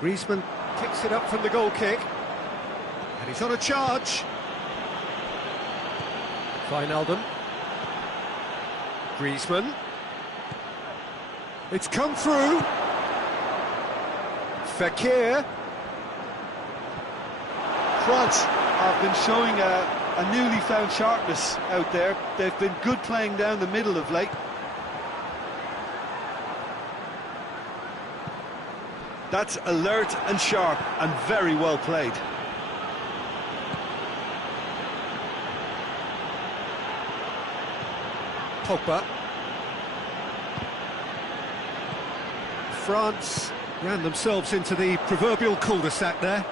Griezmann picks it up from the goal kick. And he's on a charge. Wijnaldum. Griezmann. It's come through. Fekir. France have been showing a newly found sharpness out there. They've been good playing down the middle of late. That's alert and sharp and very well played. Pogba. France ran themselves into the proverbial cul-de-sac there.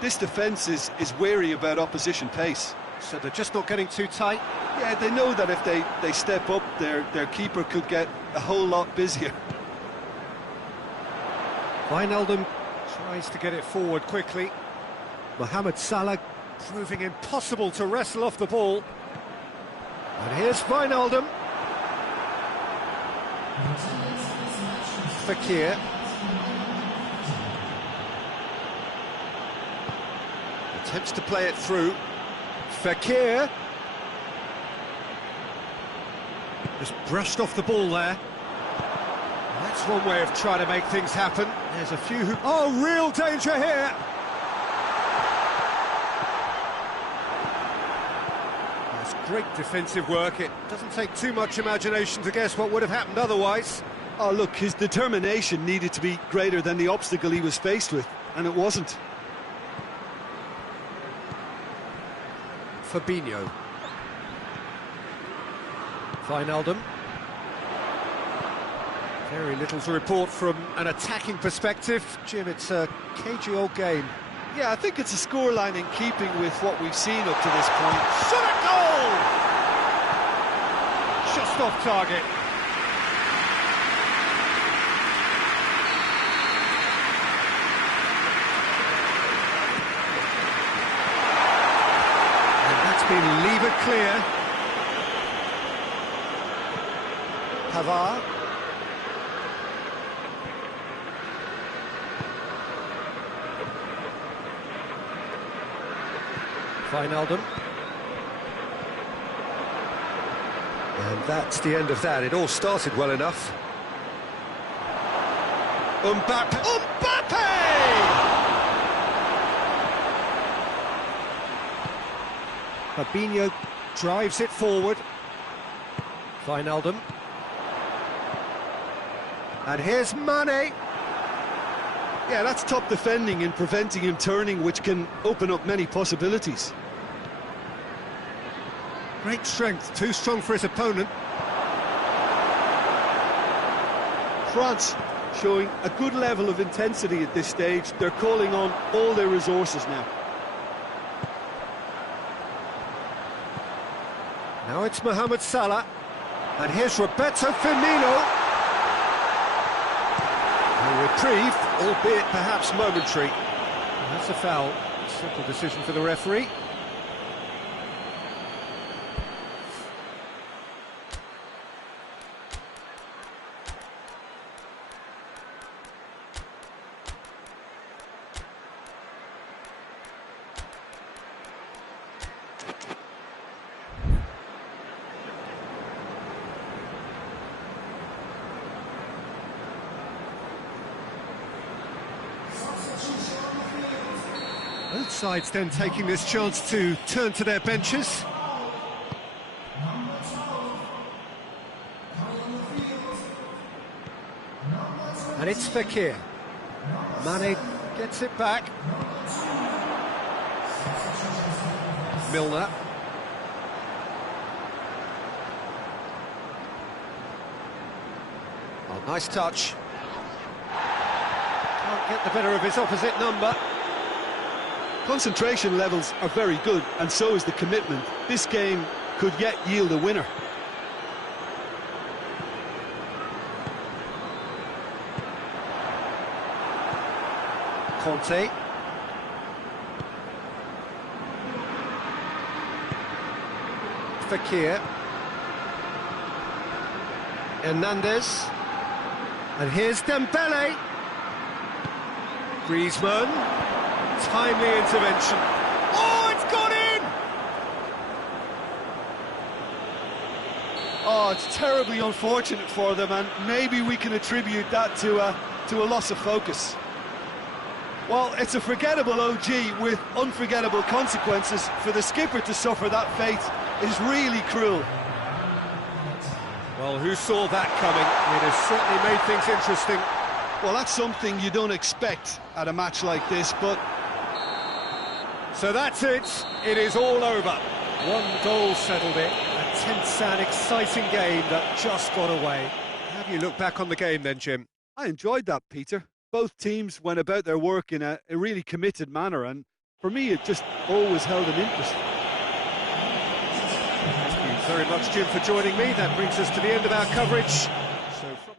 This defence is wary about opposition pace. So they're just not getting too tight. Yeah, they know that if they step up, their keeper could get a whole lot busier. Wijnaldum tries to get it forward quickly. Mohamed Salah proving impossible to wrestle off the ball. And here's Wijnaldum. Fekir. Attempts to play it through. Fekir. Just brushed off the ball there. That's one way of trying to make things happen. There's a few who... Oh, real danger here! That's great defensive work. It doesn't take too much imagination to guess what would have happened otherwise. Oh, look, his determination needed to be greater than the obstacle he was faced with, and it wasn't. Fabinho. Wijnaldum. Very little to report from an attacking perspective. Jim, it's a cagey old game. Yeah, I think it's a scoreline in keeping with what we've seen up to this point. Shot at goal! Just off target. And that's been levered clear. Pavard. Wijnaldum. And that's the end of that. It all started well enough. Mbappe! Fabinho drives it forward. Wijnaldum. And here's Mane. Yeah, that's top defending and preventing him turning, which can open up many possibilities. Great strength, too strong for his opponent. France showing a good level of intensity at this stage. They're calling on all their resources now. Now it's Mohamed Salah. And here's Roberto Firmino. A reprieve, albeit perhaps momentary. And that's a foul. Simple decision for the referee. Both sides then taking this chance to turn to their benches. And it's Fekir. Mane gets it back. Milner. Oh, nice touch. Can't get the better of his opposite number. Concentration levels are very good, and so is the commitment. This game could yet yield a winner. Conte. Fekir. Hernandez. And here's Dembele. Griezmann, timely intervention. Oh, it's gone in! Oh, it's terribly unfortunate for them, and maybe we can attribute that to a loss of focus. Well, it's a forgettable OG with unforgettable consequences. For the skipper to suffer that fate is really cruel. Well, who saw that coming? It has certainly made things interesting. Well, that's something you don't expect at a match like this, but... So that's it. It is all over. One goal settled it. A tense and exciting game that just got away. How do you look back on the game then, Jim? I enjoyed that, Peter. Both teams went about their work in a really committed manner, and for me it just always held an interest. Thank you very much, Jim, for joining me. That brings us to the end of our coverage. So from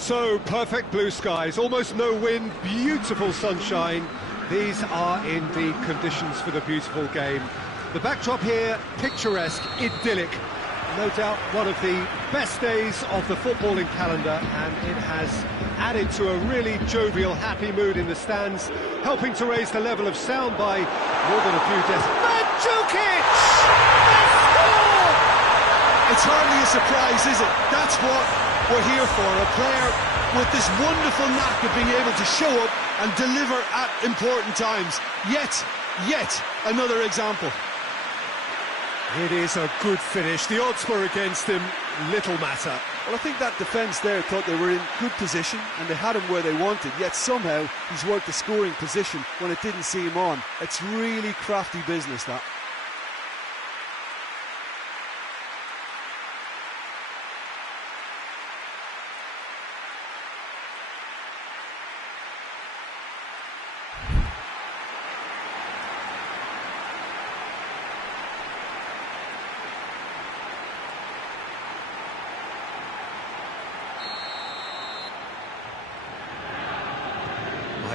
So, perfect blue skies, almost no wind, beautiful sunshine. These are indeed conditions for the beautiful game. The backdrop here, picturesque, idyllic. No doubt one of the best days of the footballing calendar, and it has added to a really jovial, happy mood in the stands, helping to raise the level of sound by more than a few decibels. Mandzukic! It's hardly a surprise, is it? That's what we're here for, a player with this wonderful knack of being able to show up and deliver at important times. Yet another example. It is a good finish. The odds were against him, little matter. Well, I think that defence there thought they were in good position and they had him where they wanted, yet somehow he's worked a scoring position when it didn't see him on. It's really crafty business, that.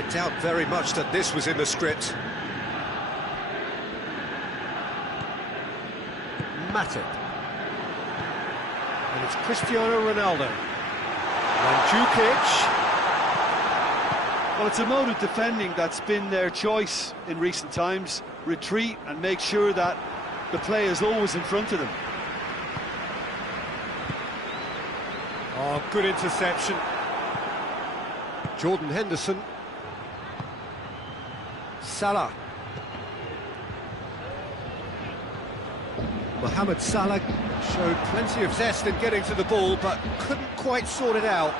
doubt very much that this was in the script. Matip. And it's Cristiano Ronaldo. Mandzukic. Well, it's a mode of defending that's been their choice in recent times. Retreat and make sure that the play is always in front of them. Oh, good interception. Jordan Henderson. Salah. Mohamed Salah showed plenty of zest in getting to the ball, but couldn't quite sort it out.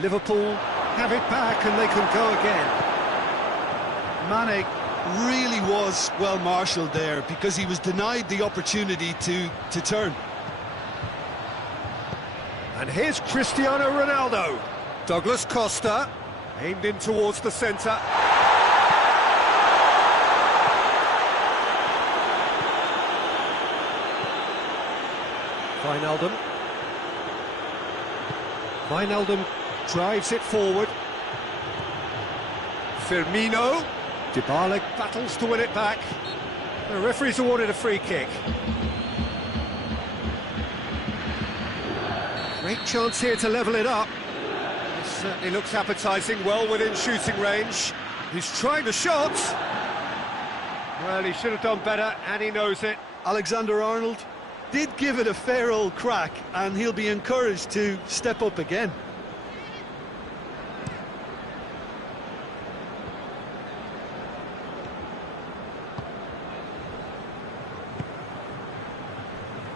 Liverpool have it back and they can go again. Mane really was well marshalled there because he was denied the opportunity to turn. And here's Cristiano Ronaldo. Douglas Costa aimed in towards the centre. Wijnaldum drives it forward. Firmino. Dybala battles to win it back. The referee's awarded a free kick. Great chance here to level it up. This certainly looks appetising, well within shooting range. He's trying the shot. Well, he should have done better, and he knows it. Alexander-Arnold did give it a fair old crack, and he'll be encouraged to step up again.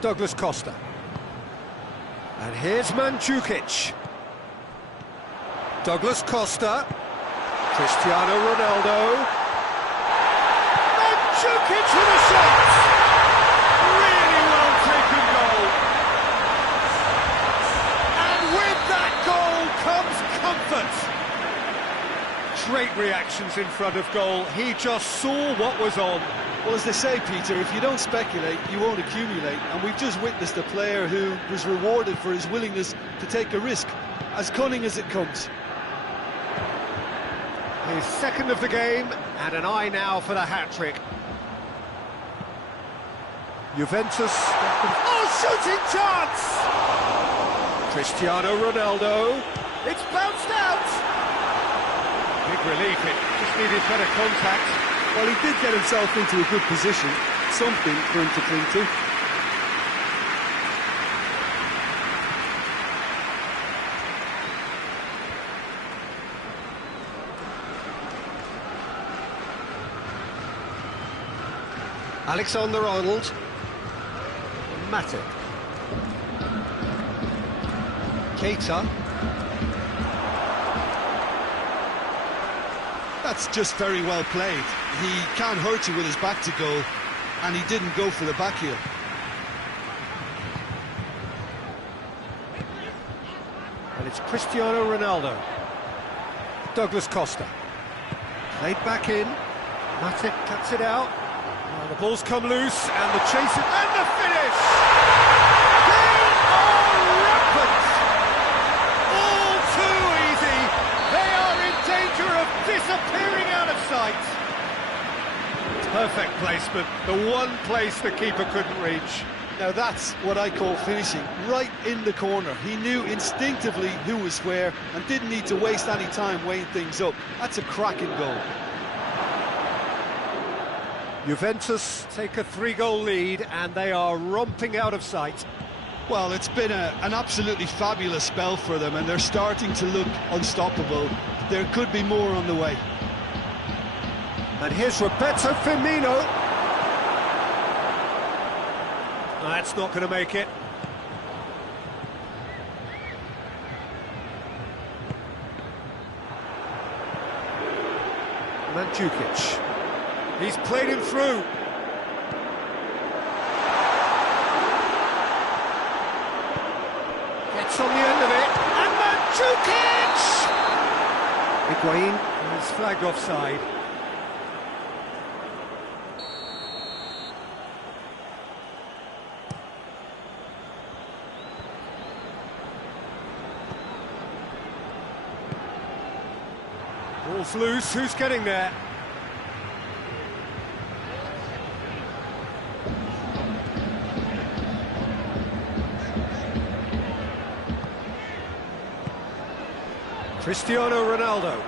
Douglas Costa. And here's Mandzukic. Douglas Costa. Cristiano Ronaldo. Mandzukic with a shot! Really well taken goal. And with that goal comes comfort. Great reactions in front of goal. He just saw what was on. Well, as they say, Peter, if you don't speculate, you won't accumulate. And we've just witnessed a player who was rewarded for his willingness to take a risk, as cunning as it comes. His second of the game, and an eye now for the hat-trick. Juventus. Oh, shooting chance! Cristiano Ronaldo. It's bounced out! Big relief, it just needed better contact. Well, he did get himself into a good position, something for him to cling to. Alexander-Arnold. Matip. Keita. That's just very well played. He can't hurt you with his back to goal, and he didn't go for the back heel. And it's Cristiano Ronaldo. Douglas Costa. Played back in. Matip cuts it out. Well, the ball's come loose, and the chase, and the finish! They are rampant! All too easy! They are in danger of disappearing out of sight! Perfect placement, the one place the keeper couldn't reach. Now that's what I call finishing, right in the corner. He knew instinctively who was where and didn't need to waste any time weighing things up. That's a cracking goal. Juventus take a 3-goal lead and they are romping out of sight. Well, it's been an absolutely fabulous spell for them, and they're starting to look unstoppable. There could be more on the way. And here's Roberto Firmino. That's not going to make it. Mandzukic. He's played him through. Gets on the end of it. And Mandzukic! Higuain is flagged offside. Ball's loose, who's getting there? Cristiano Ronaldo.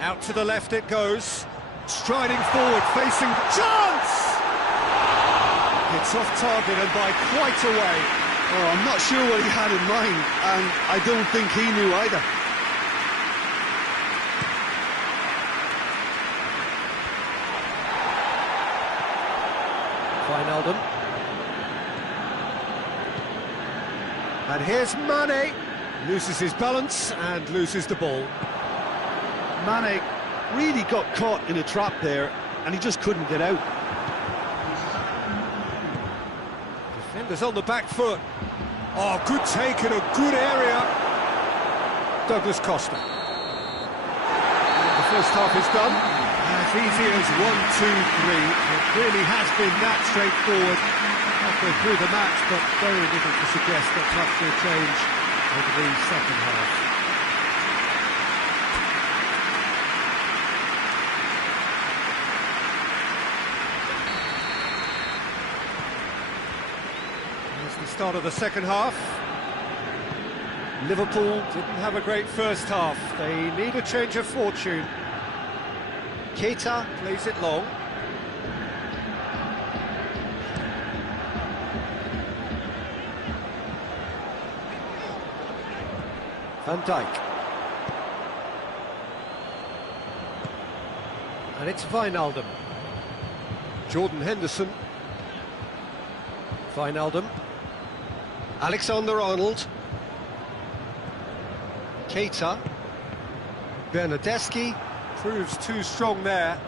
Out to the left it goes. Striding forward, facing chance! It's off target and by quite a way. Oh, I'm not sure what he had in mind, and I don't think he knew either. Wijnaldum. And here's Mane. Loses his balance and loses the ball. Mane really got caught in a trap there, and he just couldn't get out. Defenders on the back foot. Oh, good take in a good area. Douglas Costa. The first half is done. As easy as 1, 2, 3. It really has been that straightforward. Halfway through the match, but very little to suggest that much will change over the second half. The start of the second half. Liverpool didn't have a great first half. They need a change of fortune. Keita plays it long. Van Dijk. And it's Wijnaldum. Jordan Henderson. Wijnaldum. Alexander-Arnold. Keita. Bernardeschi proves too strong there.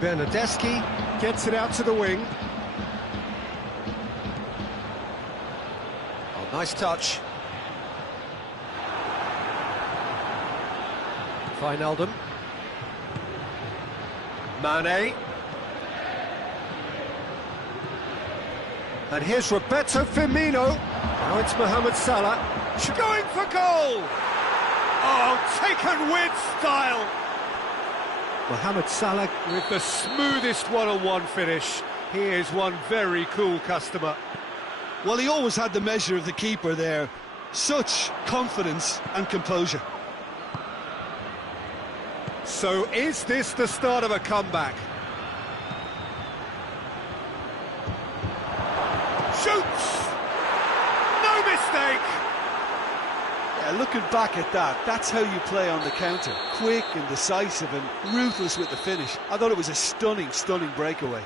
Bernardeschi gets it out to the wing. Oh, nice touch. Wijnaldum. Mane. And here's Roberto Firmino. Now it's Mohamed Salah. Going for goal! Oh, taken with style! Mohamed Salah with the smoothest one-on-one finish. He is one very cool customer. Well, he always had the measure of the keeper there. Such confidence and composure. So is this the start of a comeback? Shoots! No mistake! Yeah, looking back at that, that's how you play on the counter. Quick and decisive and ruthless with the finish. I thought it was a stunning, stunning breakaway.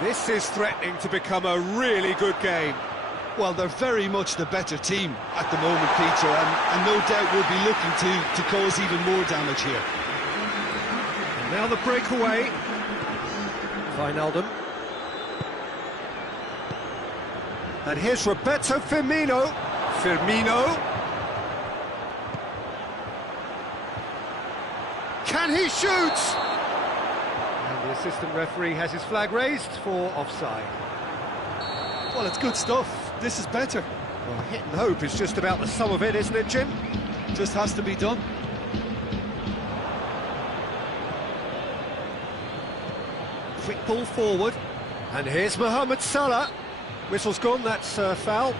This is threatening to become a really good game. Well, they're very much the better team at the moment, Peter, and no doubt will be looking to cause even more damage here. And now the breakaway. Wijnaldum. And here's Roberto Firmino. Firmino. Can he shoot? And the assistant referee has his flag raised for offside. Well, it's good stuff. This is better. Well, hit and hope is just about the sum of it, isn't it, Jim? Just has to be done. Quick ball forward. And here's Mohamed Salah. Whistle's gone, that's foul.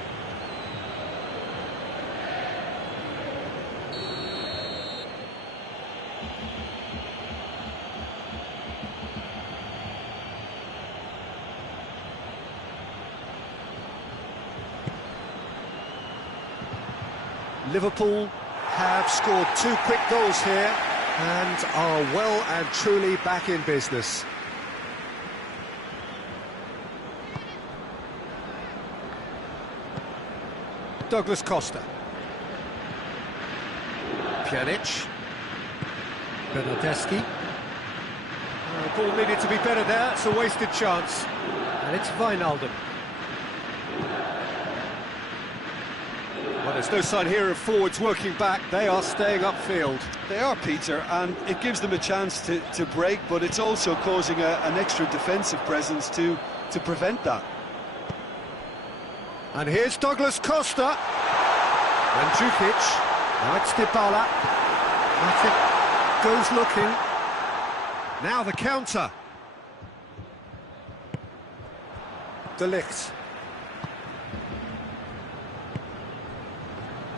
Liverpool have scored 2 quick goals here and are well and truly back in business. Douglas Costa. Pjanic. Bernardeschi. The ball needed to be better there, it's a wasted chance. And it's Wijnaldum. Well, there's no sign here of forwards working back, they are staying upfield. They are, Peter, and it gives them a chance to break, but it's also causing an extra defensive presence to prevent that. And here's Douglas Costa. Mandzukic. Now it's Dybala. Matic goes looking. Now the counter. De Ligt.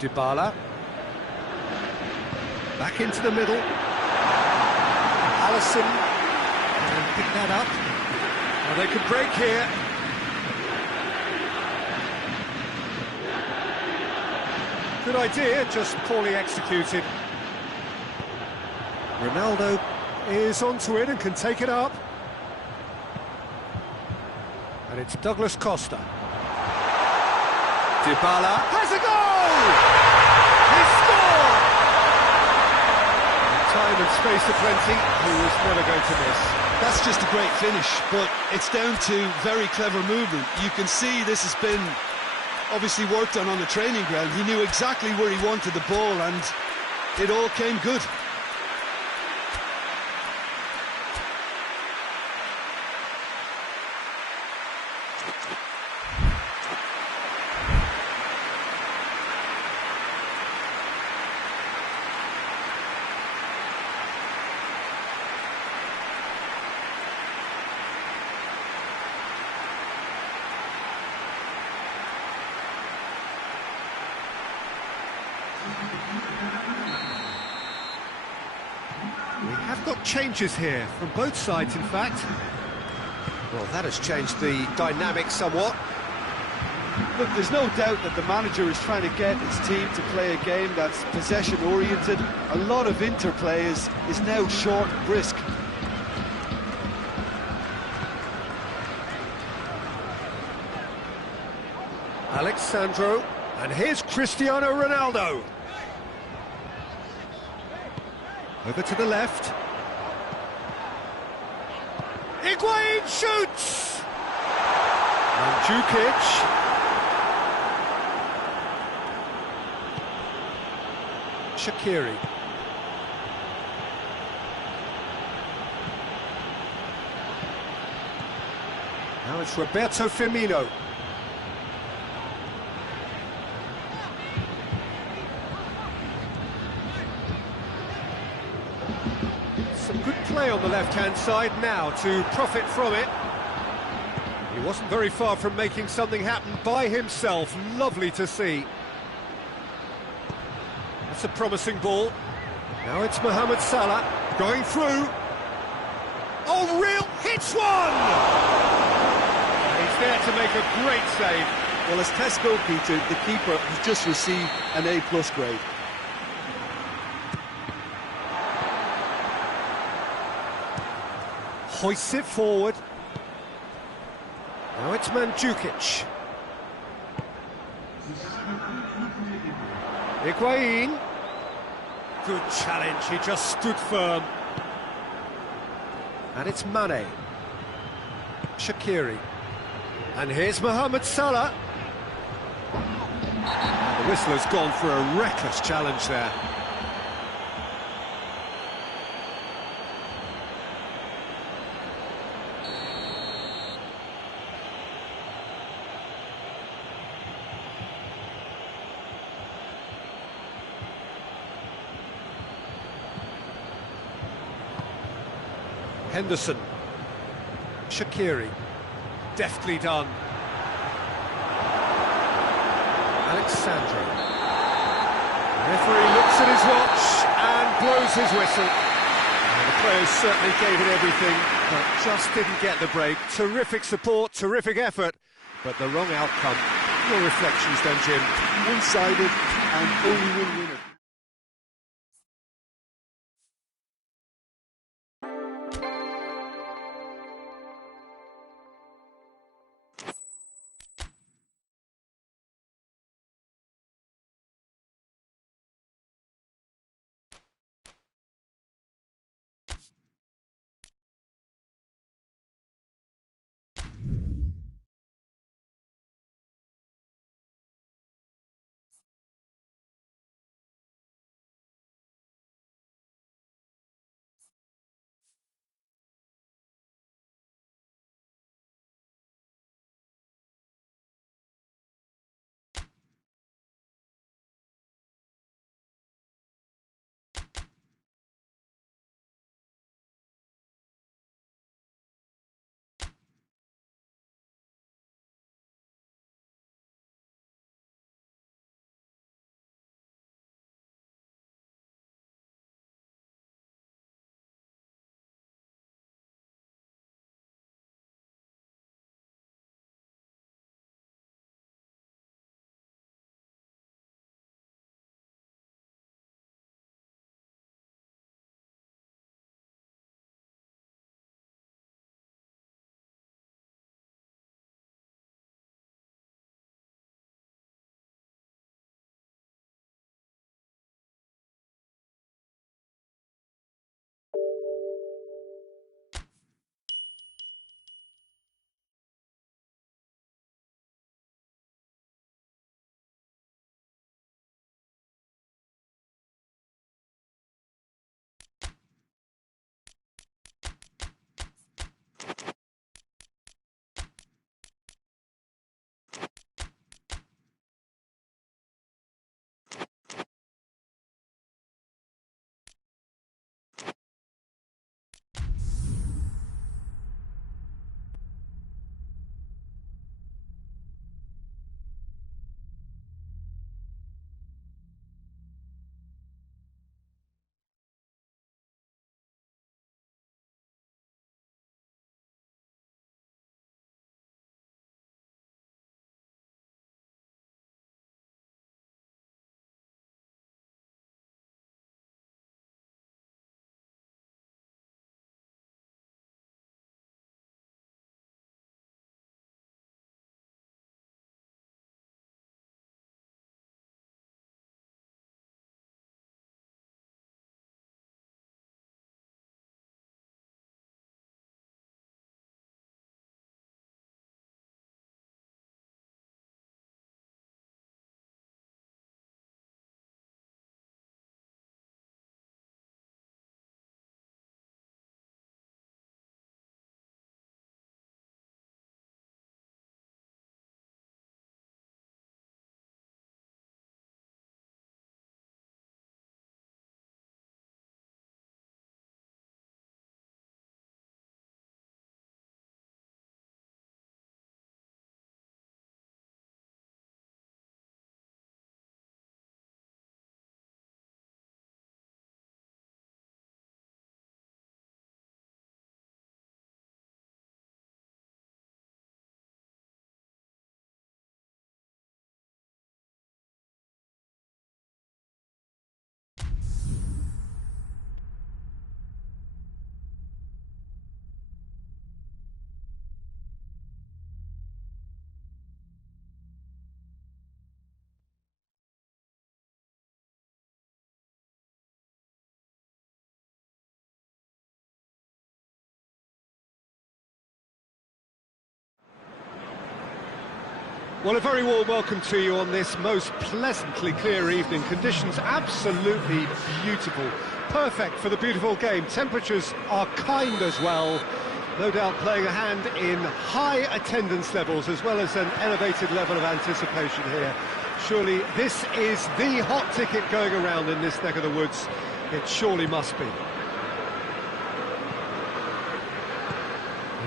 Dybala. Back into the middle. Alisson. And pick that up. Well, they could break here. Good idea, just poorly executed. Ronaldo is onto it and can take it up. And it's Douglas Costa. Dybala has a goal! He scored! Time and space aplenty, he was never going to miss. That's just a great finish, but it's down to very clever movement. You can see this has been obviously worked on the training ground. He knew exactly where he wanted the ball, and it all came good. We have got changes here, from both sides in fact. Well, that has changed the dynamic somewhat. Look, there's no doubt that the manager is trying to get his team to play a game that's possession-oriented. A lot of interplay is now short and brisk. Alexandro, and here's Cristiano Ronaldo. Over to the left. Higuain shoots! Mandzukic. Shaqiri. Now it's Roberto Firmino. Some good play on the left-hand side now to profit from it. He wasn't very far from making something happen by himself. Lovely to see. That's a promising ball. Now it's Mohamed Salah going through. Oh, real hits one! And he's there to make a great save. Well, as test goalkeeper, the keeper has just received an A+ grade. Hoists it forward. Now it's Mandzukic. Higuain. Good challenge, he just stood firm. And it's Mane. Shaqiri. And here's Mohamed Salah. And the whistle has gone for a reckless challenge there. Henderson. Shaqiri. Deftly done. Alexandro. The referee looks at his watch and blows his whistle. And the players certainly gave it everything, but just didn't get the break. Terrific support, terrific effort, but the wrong outcome. Your reflections then, Jim? One-sided and only one winner. Well, a very warm welcome to you on this most pleasantly clear evening. Conditions absolutely beautiful. Perfect for the beautiful game. Temperatures are kind as well. No doubt playing a hand in high attendance levels as well as an elevated level of anticipation here. Surely this is the hot ticket going around in this neck of the woods. It surely must be.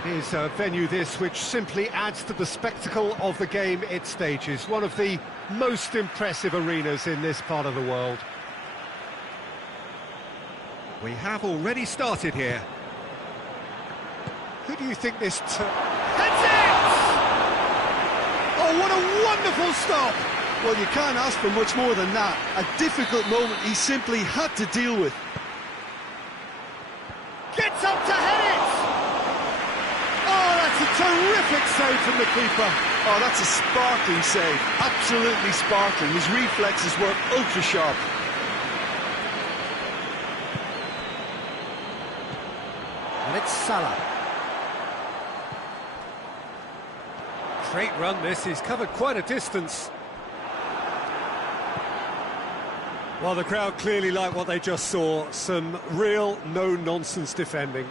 It is a venue this which simply adds to the spectacle of the game it stages. One of the most impressive arenas in this part of the world. We have already started here. Who do you think this... That's it! Oh, what a wonderful stop! Well, you can't ask for much more than that. A difficult moment he simply had to deal with. Gets up to head it! Oh, that's a terrific save from the keeper. Oh, that's a sparkling save. Absolutely sparkling. His reflexes were ultra sharp. And it's Salah. Great run this, he's covered quite a distance. Well, the crowd clearly like what they just saw. Some real no-nonsense defending.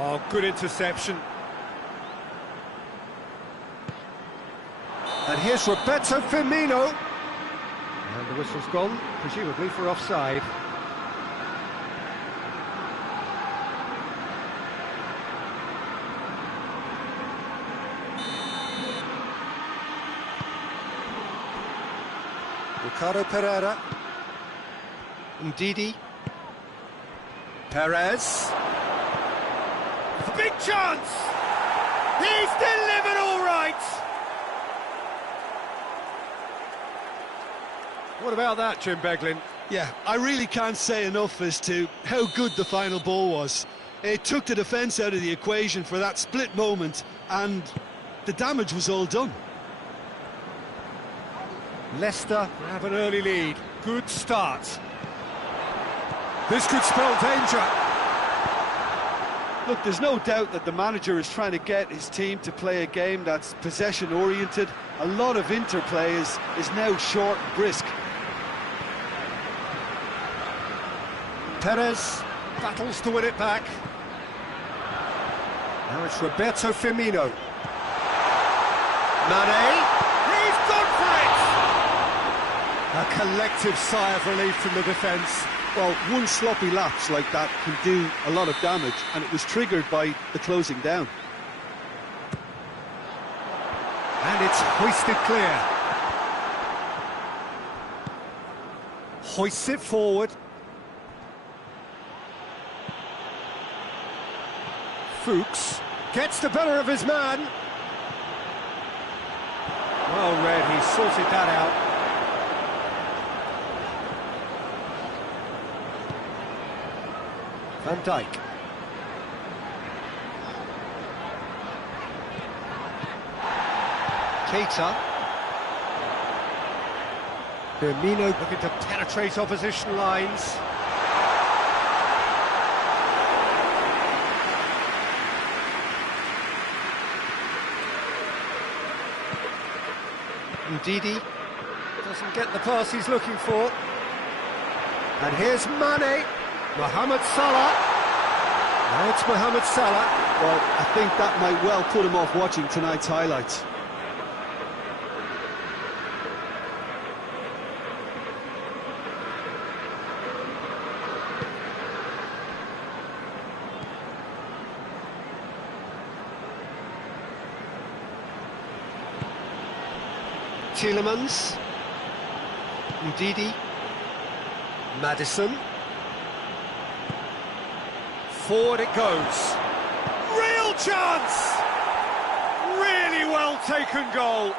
Oh, good interception. And here's Roberto Firmino. And the whistle's gone, presumably for offside. Ricardo Pereira. Ndidi. Perez. A big chance! He's delivered all right! What about that, Jim Beglin? Yeah, I really can't say enough as to how good the final ball was. It took the defence out of the equation for that split moment, and the damage was all done. Leicester have an early lead. Good start. This could spell danger. Look, there's no doubt that the manager is trying to get his team to play a game that's possession-oriented. A lot of interplay is now short and brisk. Perez battles to win it back. Now it's Roberto Firmino. Mane. He's gone for it! A collective sigh of relief from the defence. Well, one sloppy lapse like that can do a lot of damage, and it was triggered by the closing down. And it's hoisted clear. Hoists it forward. Fuchs gets the better of his man. Well read, he sorted that out. Van Dijk. Keita. Firmino looking to penetrate opposition lines. Ndidi doesn't get the pass he's looking for. And here's Mane. Mohamed Salah. Now it's Mohamed Salah. Well, I think that might well put him off watching tonight's highlights. Tielemans. Ndidi. Maddison. Forward it goes. Real chance! Really well taken goal.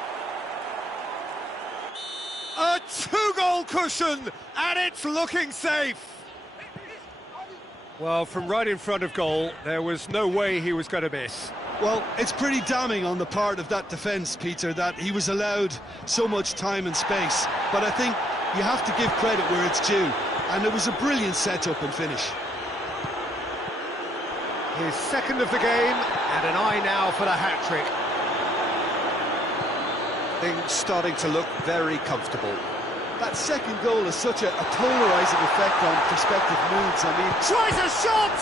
A two-goal cushion, and it's looking safe. Well, from right in front of goal, there was no way he was going to miss. Well, it's pretty damning on the part of that defence, Peter, that he was allowed so much time and space. But I think you have to give credit where it's due, and it was a brilliant set-up and finish. His second of the game, and an eye now for the hat-trick. Things starting to look very comfortable. That second goal has such a polarising effect on prospective moods. I mean, Tries a shot!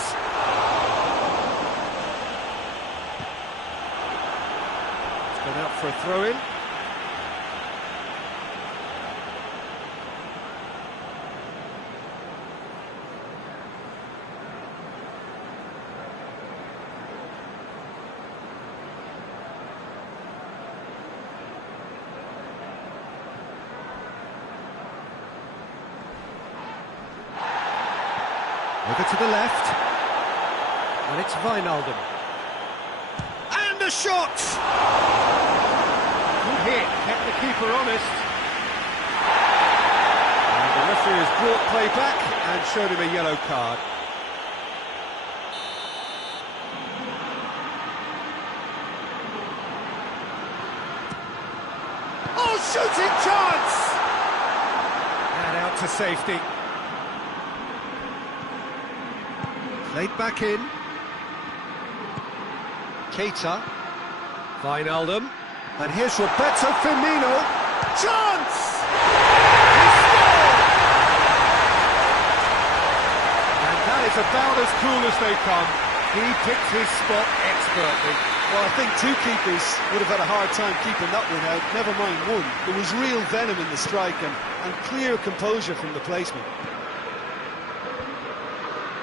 It's gone out for a throw-in. Over to the left, and it's Wijnaldum. And a shot! Good hit, kept the keeper honest. And the referee has brought play back and showed him a yellow card. Oh, shooting chance! And out to safety. Played back in. Keita. Wijnaldum. And here's Roberto Firmino. Chance! He scored! And that is about as cool as they come. He picked his spot expertly. well, I think two keepers would have had a hard time keeping that one out, never mind one. There was real venom in the strike and clear composure from the placement.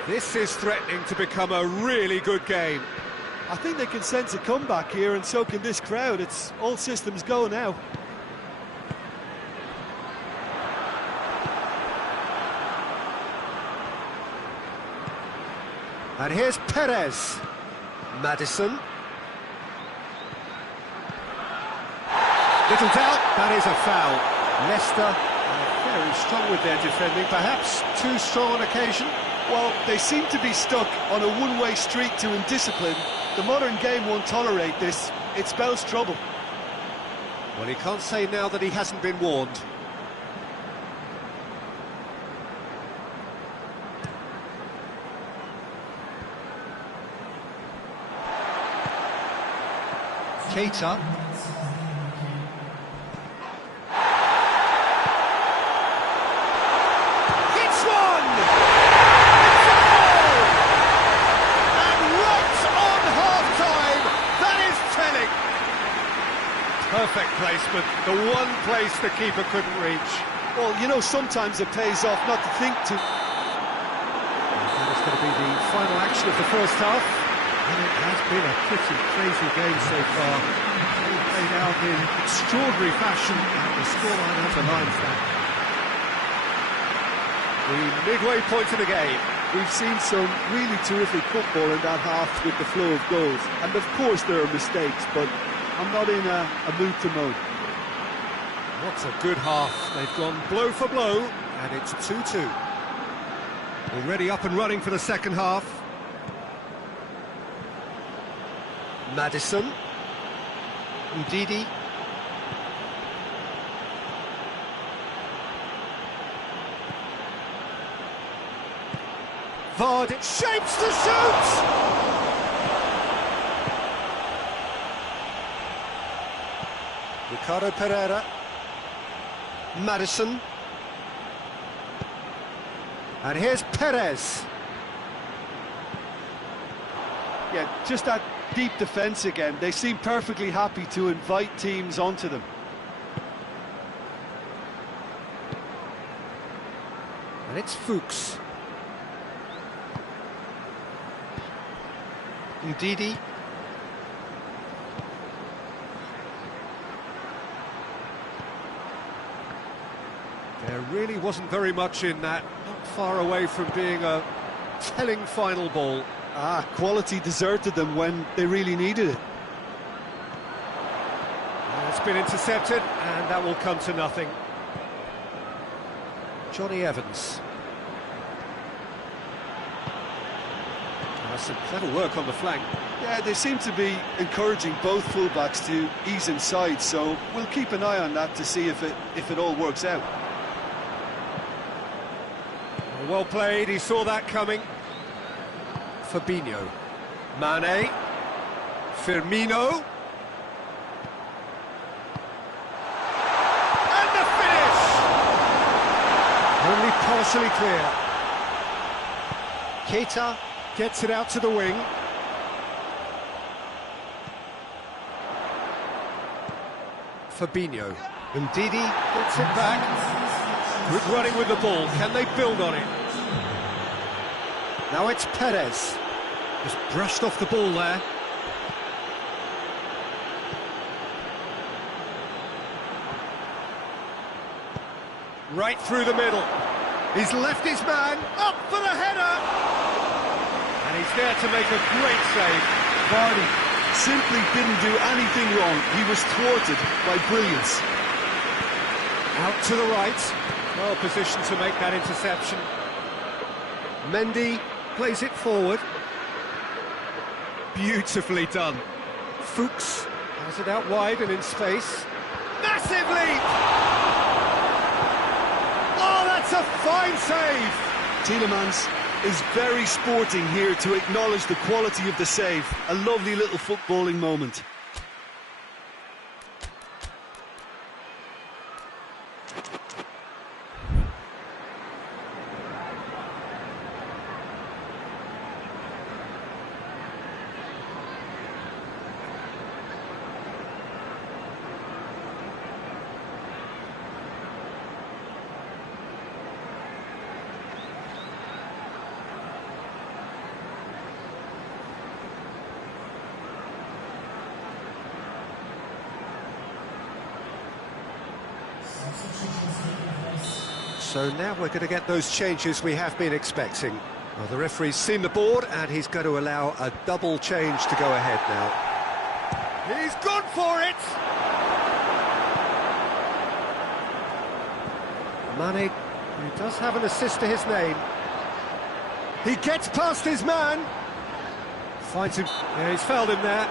This is threatening to become a really good game. I think they can sense a comeback here, and so can this crowd. It's all systems go now. And here's Perez. Maddison. Little doubt, that is a foul. Leicester very strong with their defending, perhaps too strong on occasion. Well, they seem to be stuck on a one-way street to indiscipline. The modern game won't tolerate this. It spells trouble. Well, he can't say now that he hasn't been warned. Keita. Hits one! It's a goal! And right on half-time, that is telling. Perfect placement, the one place the keeper couldn't reach. Well, you know, sometimes it pays off not to think too... That is going to be the final action of the first half. And it has been a pretty crazy game so far. They played out in extraordinary fashion, and the scoreline underlines that. The midway point of the game. We've seen some really terrific football in that half with the flow of goals. And of course there are mistakes, but I'm not in a mood to moan. What a good half. They've gone blow for blow, and it's 2-2. Already up and running for the second half. Maddison. Ndidi. Vard shapes to shoot! Ricardo Pereira. Maddison. And here's Perez. Yeah, just that deep defence again. They seem perfectly happy to invite teams onto them. And it's Fuchs. Ndidi. There really wasn't very much in that, not far away from being a telling final ball. Quality deserted them when they really needed it. It's been intercepted, and that will come to nothing. Johnny Evans. That's some clever work on the flank. Yeah, they seem to be encouraging both fullbacks to ease inside, so we'll keep an eye on that to see if it all works out. Well played, he saw that coming. Fabinho. Mane. Firmino. partially clear. Keita gets it out to the wing. Fabinho. Ndidi gets it back. Good running with the ball. Can they build on it? Now it's Perez. Just brushed off the ball there. Right through the middle. He's left his man up for the header. And he's there to make a great save. Vardy simply didn't do anything wrong. He was thwarted by brilliance. Out to the right. Well positioned to make that interception. Mendy plays it forward. Beautifully done. Fuchs has it out wide and in space. Massive leap! Oh, that's a fine save! Tielemans is very sporting here to acknowledge the quality of the save. A lovely little footballing moment. So now we're going to get those changes we have been expecting. Well, the referee's seen the board and he's going to allow a double change to go ahead now. He's gone for it! Mane, who does have an assist to his name. He gets past his man. Finds him. Yeah, he's fouled him there.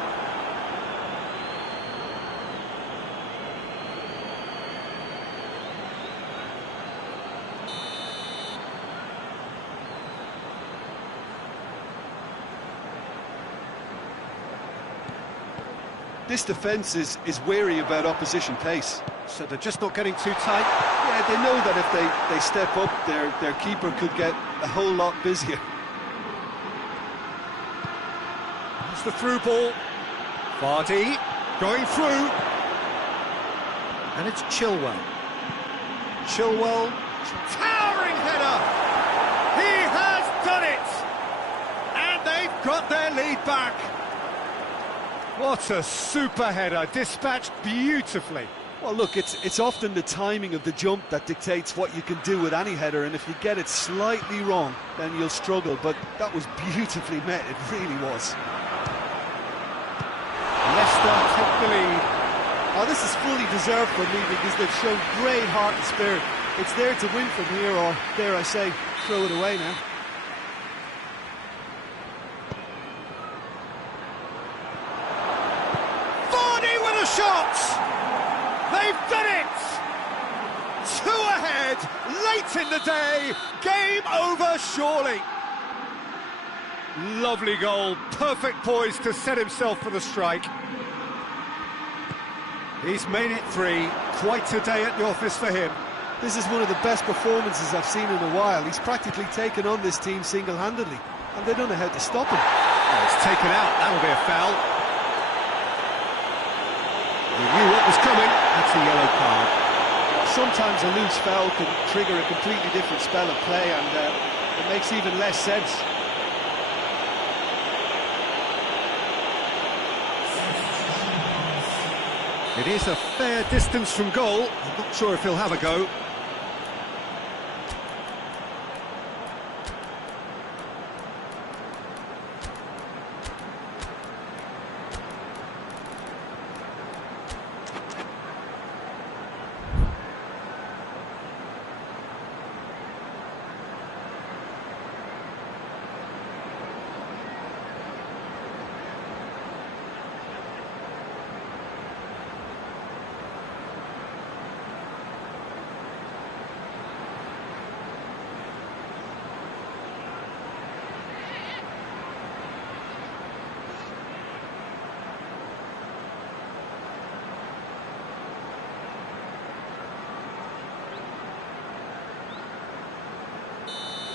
This defence is wary about opposition pace. So they're just not getting too tight? Yeah, they know that if they step up, their keeper could get a whole lot busier. It's the through ball. Vardy going through. And it's Chilwell. Chilwell, towering header! He has done it! And they've got their lead back. What a super header, dispatched beautifully. Well, look, it's often the timing of the jump that dictates what you can do with any header, and if you get it slightly wrong, then you'll struggle, but that was beautifully met, it really was. Leicester take the lead. Oh, this is fully deserved for me because they've shown great heart and spirit. It's there to win from here, or, dare I say, throw it away now. Shot! They've done it! 2 ahead, late in the day, game over surely. Lovely goal, perfect poise to set himself for the strike. He's made it 3, quite a day at the office for him. This is one of the best performances I've seen in a while. He's practically taken on this team single-handedly, and they don't know how to stop him. Oh, it's taken out, that'll be a foul. He knew what was coming, that's a yellow card. Sometimes a loose foul can trigger a completely different spell of play, and it makes even less sense. It is a fair distance from goal. I'm not sure if he'll have a go.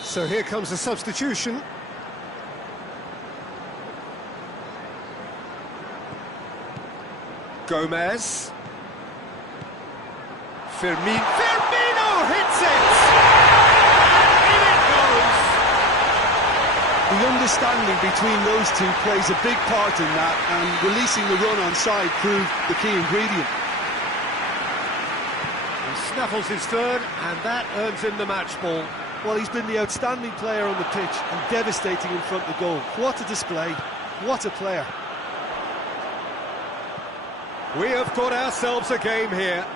So here comes the substitution. Gomez. Firmino hits it! In it goes! The understanding between those two plays a big part in that, and releasing the run on side proved the key ingredient. He snaffles his third, and that earns him the match ball. Well, he's been the outstanding player on the pitch and devastating in front of goal. What a display, what a player. We have got ourselves a game here.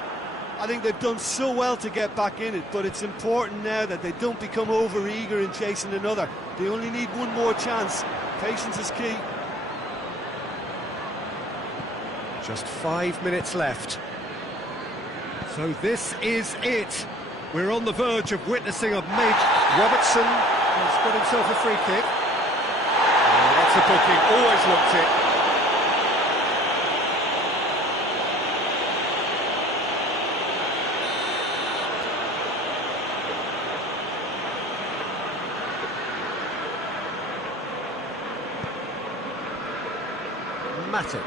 I think they've done so well to get back in it, but it's important now that they don't become over-eager in chasing another. They only need one more chance. Patience is key. Just 5 minutes left. So this is it. We're on the verge of witnessing a major... Robertson has got himself a free kick. Oh, that's a booking, always looked it. Matip.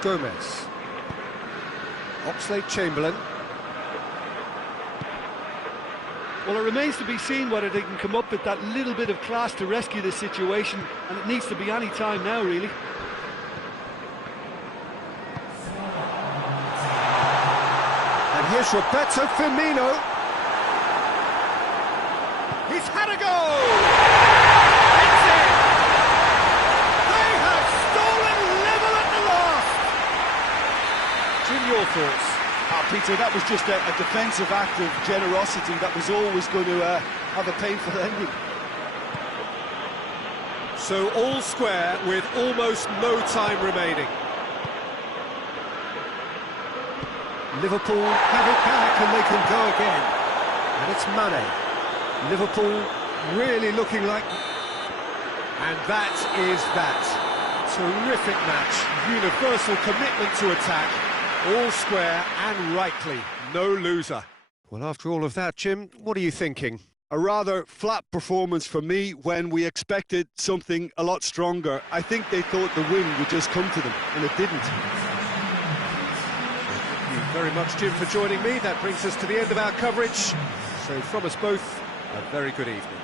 Gomez. Oxlade-Chamberlain. Well, it remains to be seen whether they can come up with that little bit of class to rescue this situation, and it needs to be any time now, really. And here's Roberto Firmino. He's had a go! It's in! They have stolen level at the last! Jim, your thoughts? Peter, that was just a defensive act of generosity that was always going to have a painful ending. So all square with almost no time remaining. Liverpool have it back and they can go again. And it's Mane. Liverpool really looking like... And that is that. Terrific match. Universal commitment to attack. All square and rightly, no loser. Well, after all of that, Jim, what are you thinking? A rather flat performance for me when we expected something a lot stronger. I think they thought the win would just come to them, and it didn't. Thank you very much, Jim, for joining me. That brings us to the end of our coverage. So from us both, a very good evening.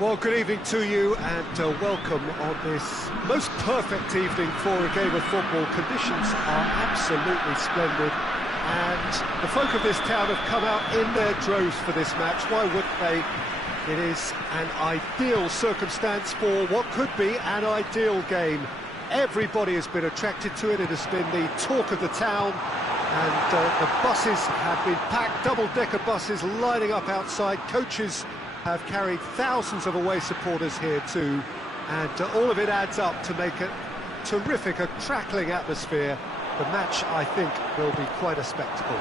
Well, good evening to you and welcome on this most perfect evening for a game of football. Conditions are absolutely splendid and the folk of this town have come out in their droves for this match. Why wouldn't they? It is an ideal circumstance for what could be an ideal game. Everybody has been attracted to it. It has been the talk of the town and the buses have been packed, double-decker buses lining up outside. Coaches have carried thousands of away supporters here too, and all of it adds up to make a terrific, a crackling atmosphere. The match, I think, will be quite a spectacle.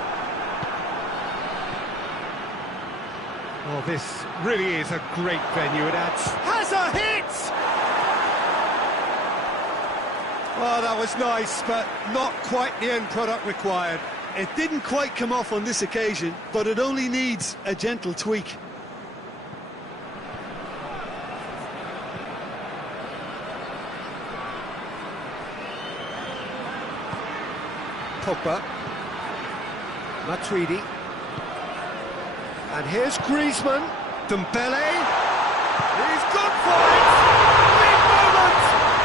Well, this really is a great venue. It has a hit! Well, that was nice, but not quite the end product required. It didn't quite come off on this occasion, but it only needs a gentle tweak. Pogba, Matuidi, and here's Griezmann, Dembele, he's gone for it! Big moment!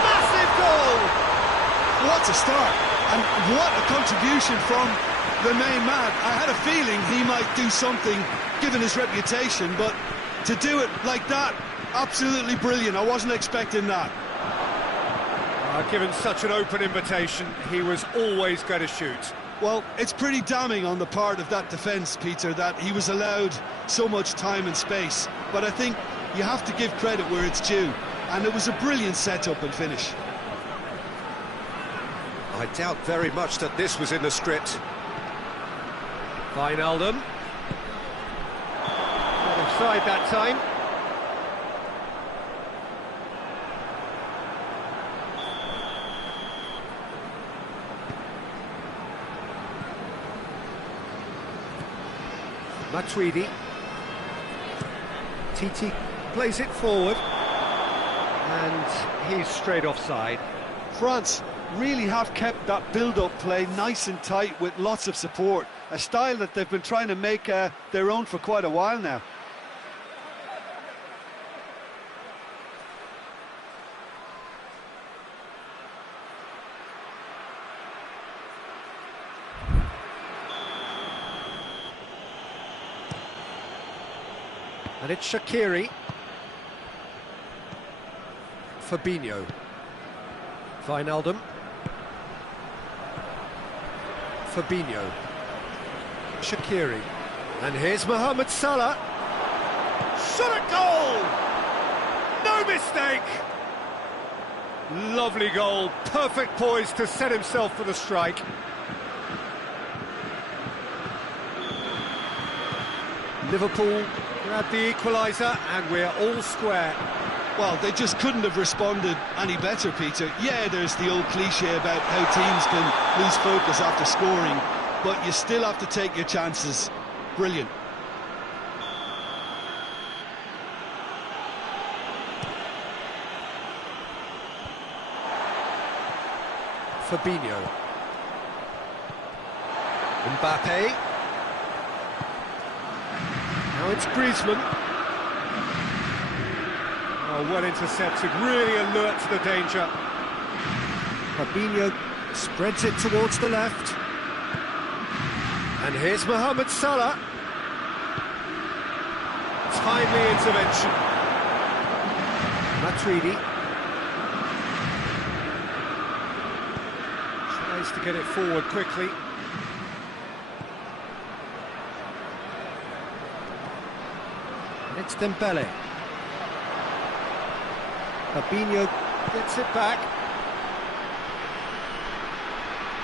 Massive goal! What a start, and what a contribution from the main man. I had a feeling he might do something, given his reputation, but to do it like that, absolutely brilliant. I wasn't expecting that. Given such an open invitation, he was always going to shoot. Well, it's pretty damning on the part of that defence, Peter, that he was allowed so much time and space. But I think you have to give credit where it's due, and it was a brilliant set-up and finish. I doubt very much that this was in the script. Wijnaldum. Not offside that time. Matuidi. Titi plays it forward. And he's straight offside. France really have kept that build-up play nice and tight with lots of support. A style that they've been trying to make their own for quite a while now. And it's Shaqiri. Fabinho. Wijnaldum. Fabinho. Shaqiri. And here's Mohamed Salah. Shot at goal! No mistake! Lovely goal. Perfect poise to set himself for the strike. Liverpool grab the equaliser and we're all square. Well, they just couldn't have responded any better, Peter. Yeah, there's the old cliche about how teams can lose focus after scoring, but you still have to take your chances. Brilliant. Fabinho. Mbappe. Now it's Griezmann. Oh, well intercepted, really alert to the danger. Fabinho spreads it towards the left. And here's Mohamed Salah. Timely intervention. Matuidi. Tries to get it forward quickly. And it's Dembele. Fabinho gets it back.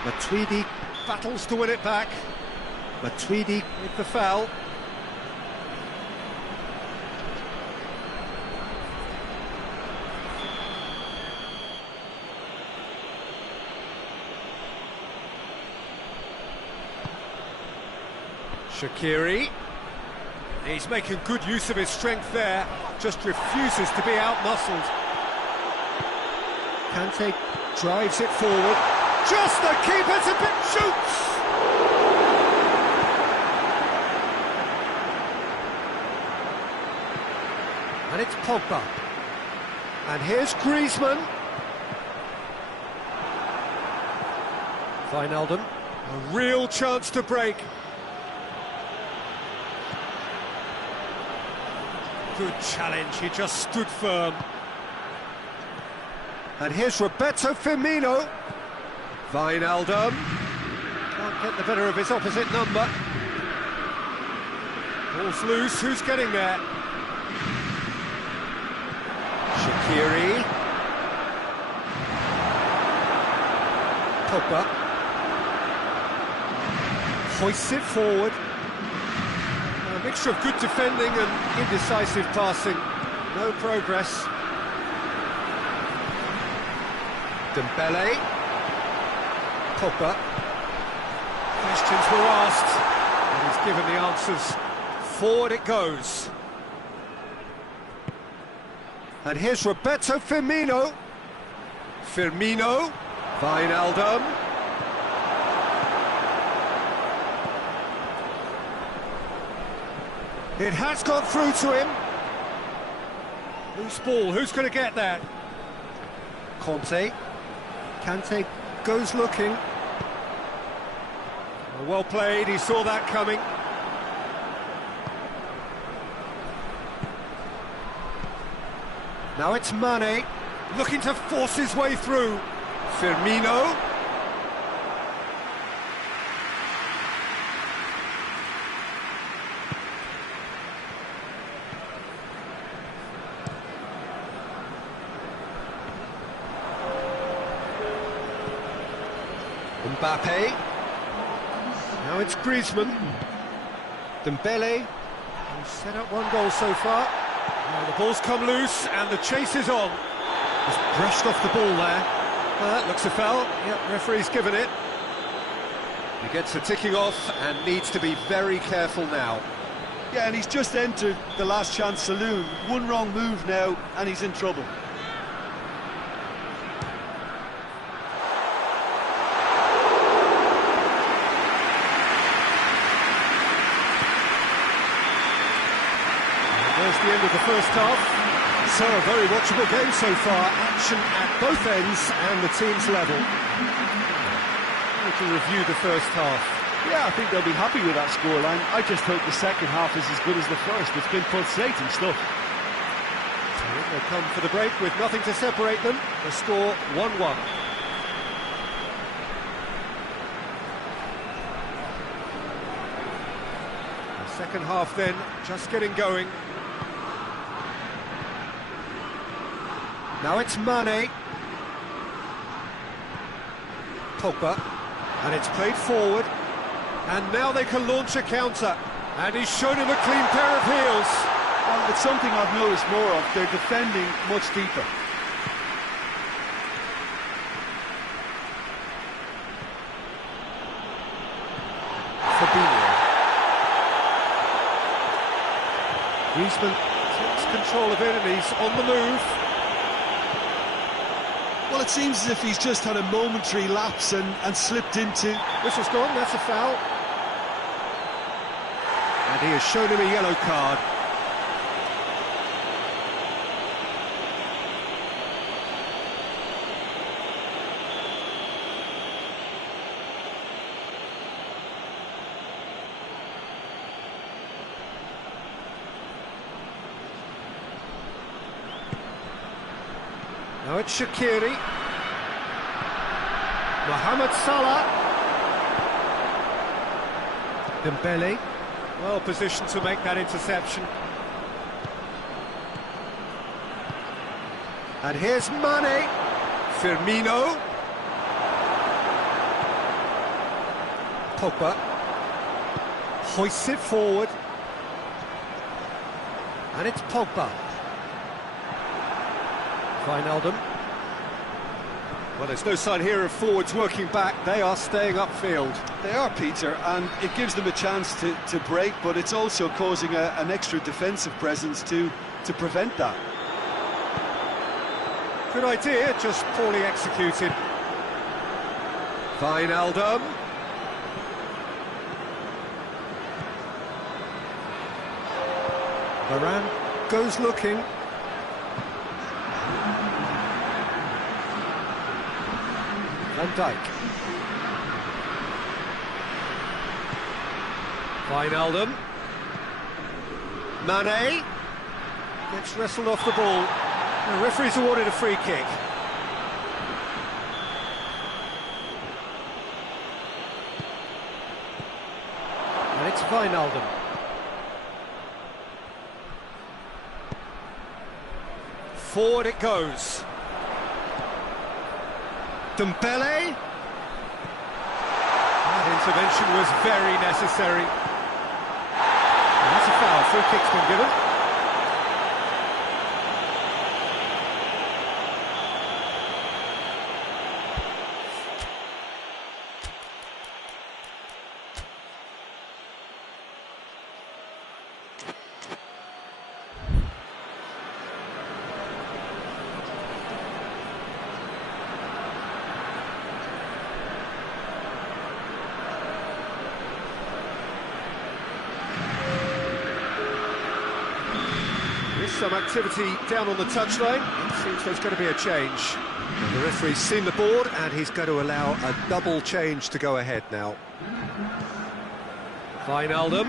Matuidi battles to win it back. Matuidi with the foul. Shaqiri. He's making good use of his strength there, just refuses to be out-muscled. Kante drives it forward. Just the keeper to pick, shoots! And it's Pogba. And here's Griezmann. Wijnaldum. A real chance to break. Good challenge, he just stood firm. And here's Roberto Firmino. Wijnaldum. Can't get the better of his opposite number. Ball's loose, who's getting there? Shaqiri. Pogba. Hoists it forward. A mixture of good defending and indecisive passing. No progress. Dembele. Pogba. Questions were asked, and he's given the answers. Forward it goes. And here's Roberto Firmino. Firmino. Wijnaldum. It has got through to him. Loose ball, who's going to get that? Conte. Kante goes looking. Well played, he saw that coming. Now it's Mane, looking to force his way through. Firmino. Mbappe. Now it's Griezmann. Dembele, who's set up one goal so far. Now the ball's come loose and the chase is on. Just brushed off the ball there. That looks a foul. Yep, referee's given it. He gets the ticking off and needs to be very careful now. Yeah, and he's just entered the last chance saloon. One wrong move now and he's in trouble. There's the end of the first half. So a very watchable game so far. Action at both ends and the team's level. We can review the first half. Yeah, I think they'll be happy with that scoreline. I just hope the second half is as good as the first. It's been pulsating stuff. So they come for the break with nothing to separate them. The score 1-1. The second half then, just getting going. Now it's Mane. Pogba. And it's played forward. And now they can launch a counter. And he's shown him a clean pair of heels. Well, it's something I've noticed more of. They're defending much deeper. Fabinho. Griezmann takes control of it and he's on the move. Well, it seems as if he's just had a momentary lapse and slipped into... Whistle's gone, that's a foul. And he has shown him a yellow card. Now it's Shaqiri. Mohamed Salah. Dembele. Well positioned to make that interception. And here's Mane. Firmino. Pogba. Hoists it forward. And it's Pogba. Wijnaldum. Well, there's no sign here of forwards working back. They are staying upfield. They are, Peter, and it gives them a chance to break, but it's also causing an extra defensive presence to prevent that. Good idea, just poorly executed. Wijnaldum. Varane goes looking. Van Dijk. Wijnaldum. Mane gets wrestled off the ball. The referee's awarded a free kick. And it's Wijnaldum. Forward it goes. Dembele. That intervention was very necessary. And that's a foul. Free kick's been given. Some activity down on the touchline. It seems there's going to be a change. The referee's seen the board and he's going to allow a double change to go ahead now. Wijnaldum.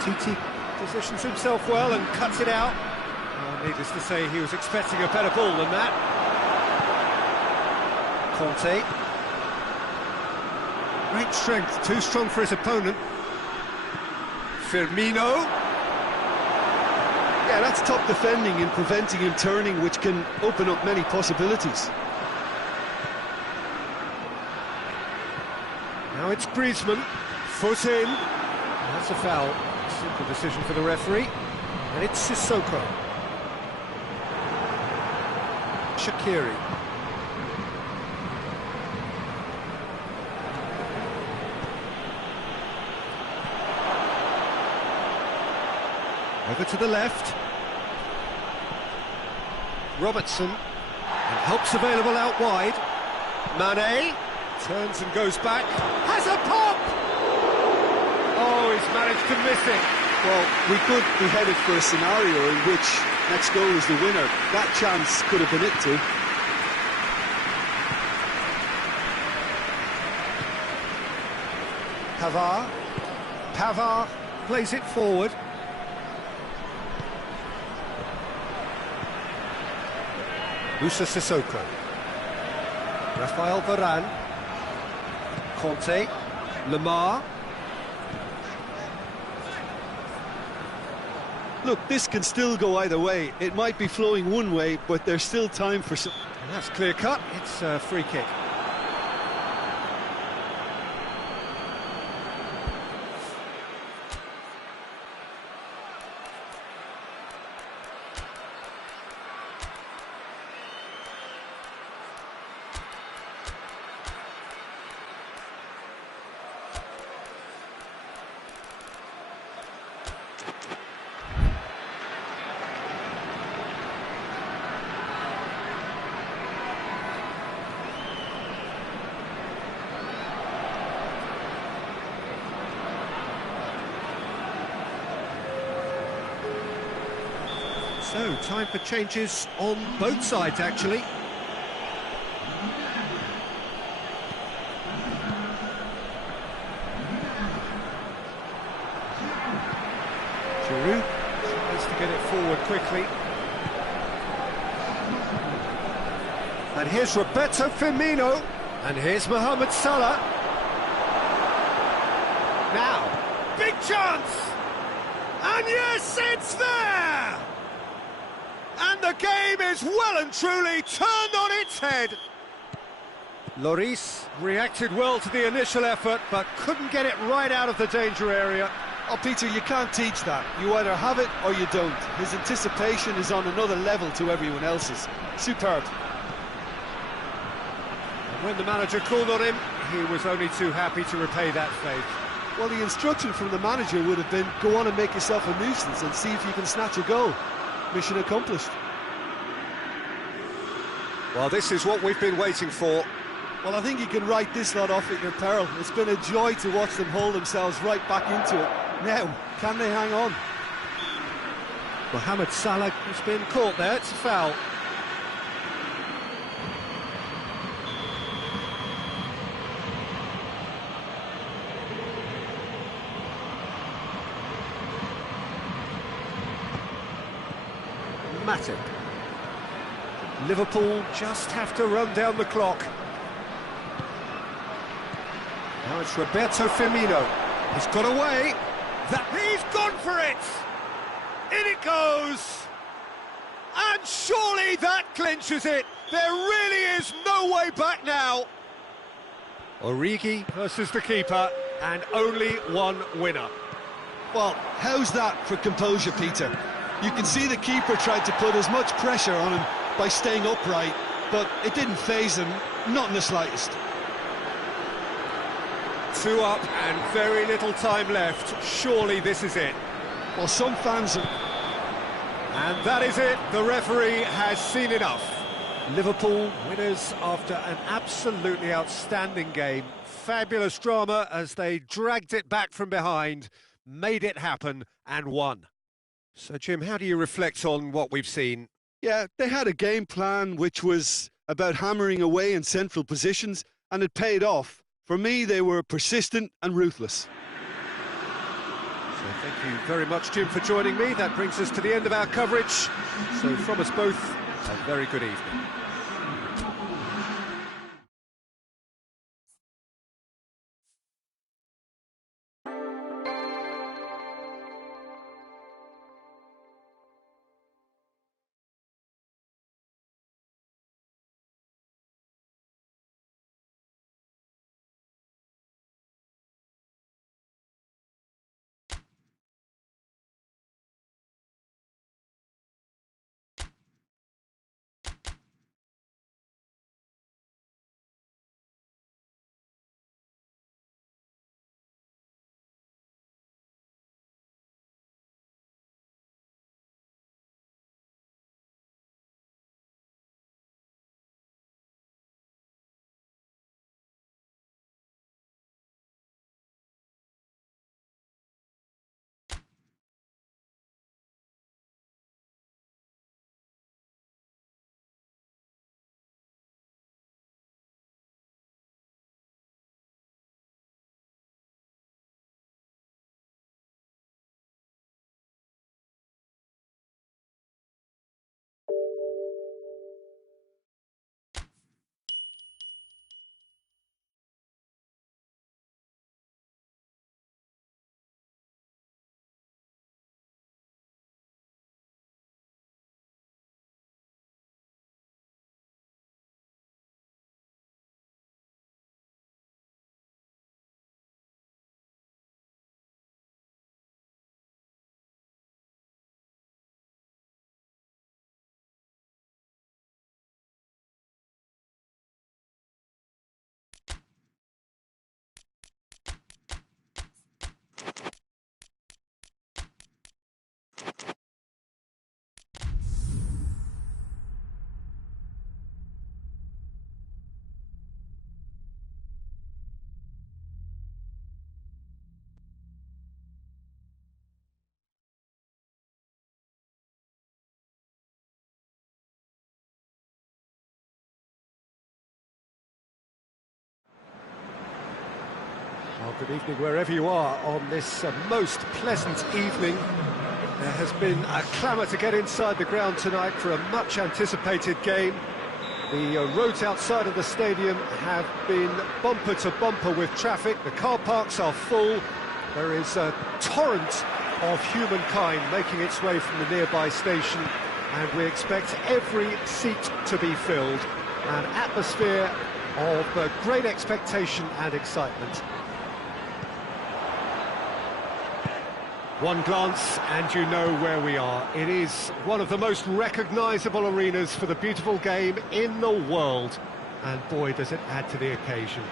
TT positions himself well and cuts it out. Needless to say, he was expecting a better ball than that. Conte. Great strength, too strong for his opponent. Firmino. Yeah, that's top defending and preventing him turning, which can open up many possibilities. Now it's Griezmann, foot in. That's a foul. Simple decision for the referee. And it's Sissoko. Shaqiri. Over to the left. Robertson. And help's available out wide. Mane. Turns and goes back. Has a pop! Oh, he's managed to miss it. Well, we could be headed for a scenario in which next goal is the winner. That chance could have been it too. Pavard plays it forward. Moussa Sissoko. Rafael Varane. Conte. Lemar. Look, this can still go either way. It might be flowing one way, but there's still time for some... That's clear cut. It's a free kick. So, time for changes on both sides, actually. Giroud tries to get it forward quickly. And here's Roberto Firmino. And here's Mohamed Salah. Now, big chance! And yes, it's there! And the game is well and truly turned on its head. Lloris reacted well to the initial effort, but couldn't get it right out of the danger area. Oh, Peter, you can't teach that. You either have it or you don't. His anticipation is on another level to everyone else's. Superb. And when the manager called on him, he was only too happy to repay that faith. Well, the instruction from the manager would have been, go on and make yourself a nuisance and see if you can snatch a goal. Mission accomplished. Well, this is what we've been waiting for. Well, I think you can write this lot off at your peril. It's been a joy to watch them hold themselves right back into it. Now, can they hang on? Mohamed Salah has been caught there. It's a foul. dramatic. Liverpool just have to run down the clock. Now it's Roberto Firmino. He's got away. He's gone for it! In it goes! And surely that clinches it! There really is no way back now! Origi versus the keeper, and only one winner. Well, how's that for composure, Peter? You can see the keeper tried to put as much pressure on him by staying upright, but it didn't faze him, not in the slightest. 2 up and very little time left. Surely this is it. Well, some fans are... And that is it. The referee has seen enough. Liverpool winners after an absolutely outstanding game. Fabulous drama as they dragged it back from behind, made it happen and won. So, Jim, how do you reflect on what we've seen? Yeah, they had a game plan which was about hammering away in central positions, and it paid off. For me, they were persistent and ruthless. So thank you very much, Jim, for joining me. That brings us to the end of our coverage. So from us both, a very good evening. Well, good evening wherever you are on this most pleasant evening. There has been a clamour to get inside the ground tonight for a much-anticipated game. The roads outside of the stadium have been bumper to bumper with traffic. The car parks are full. There is a torrent of humankind making its way from the nearby station, and we expect every seat to be filled. An atmosphere of great expectation and excitement. One glance and you know where we are. It is one of the most recognisable arenas for the beautiful game in the world. And boy, does it add to the occasion.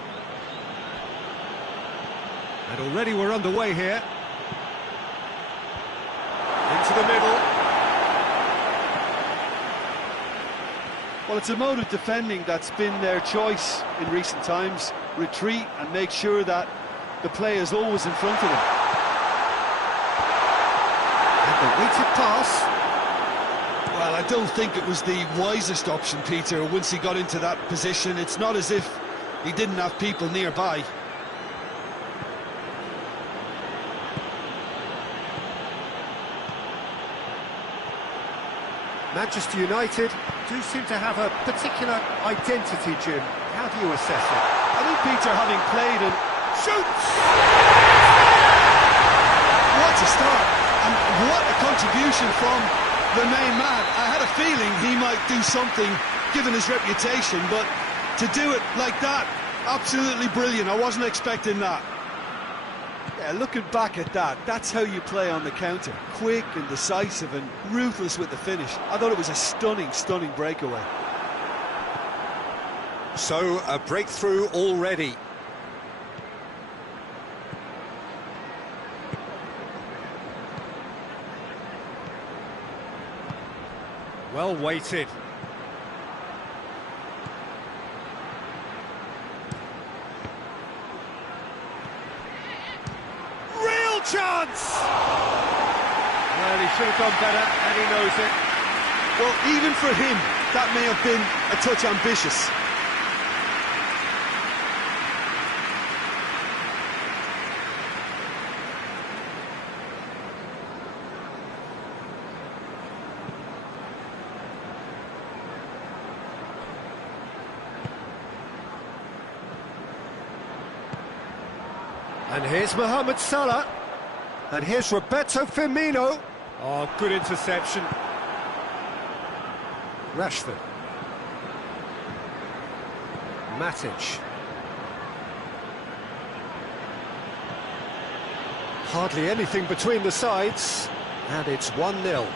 And already we're underway here. Into the middle. Well, it's a mode of defending that's been their choice in recent times. Retreat and make sure that the play is always in front of them. The weighted pass. Well, I don't think it was the wisest option, Peter, once he got into that position. It's not as if he didn't have people nearby. Manchester United do seem to have a particular identity, Jim. How do you assess it? I think Peter, having played and shoots! What a start, and what a contribution from the main man. I had a feeling he might do something, given his reputation, but to do it like that, absolutely brilliant. I wasn't expecting that. Yeah, looking back at that, that's how you play on the counter. Quick and decisive and ruthless with the finish. I thought it was a stunning, stunning breakaway. So, a breakthrough already. Well weighted. Real chance! Well, he should have done better, and he knows it. Well, even for him, that may have been a touch ambitious. And here's Mohamed Salah. And here's Roberto Firmino. Oh, good interception. Rashford. Matic. Hardly anything between the sides. And it's 1-0.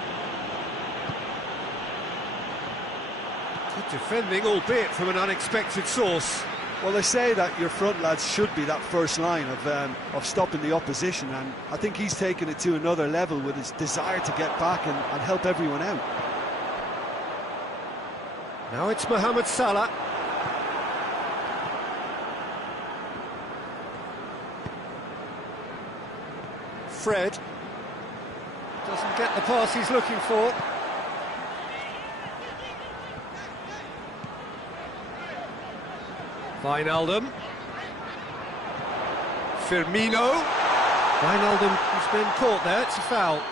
Good defending, albeit from an unexpected source. Well, they say that your front lads should be that first line of stopping the opposition, and I think he's taken it to another level with his desire to get back and help everyone out. Now it's Mohamed Salah. Fred doesn't get the pass he's looking for. Wijnaldum. Firmino. Wijnaldum has been caught there, it's a foul.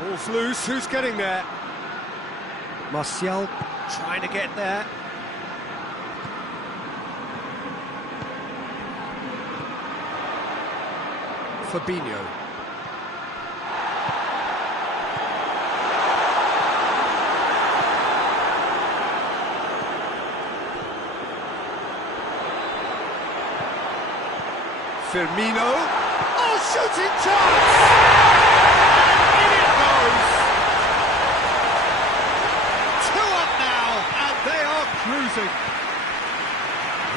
Ball's loose, who's getting there? Martial trying to get there. Fabinho. Firmino. Oh, shooting chance! Cruising.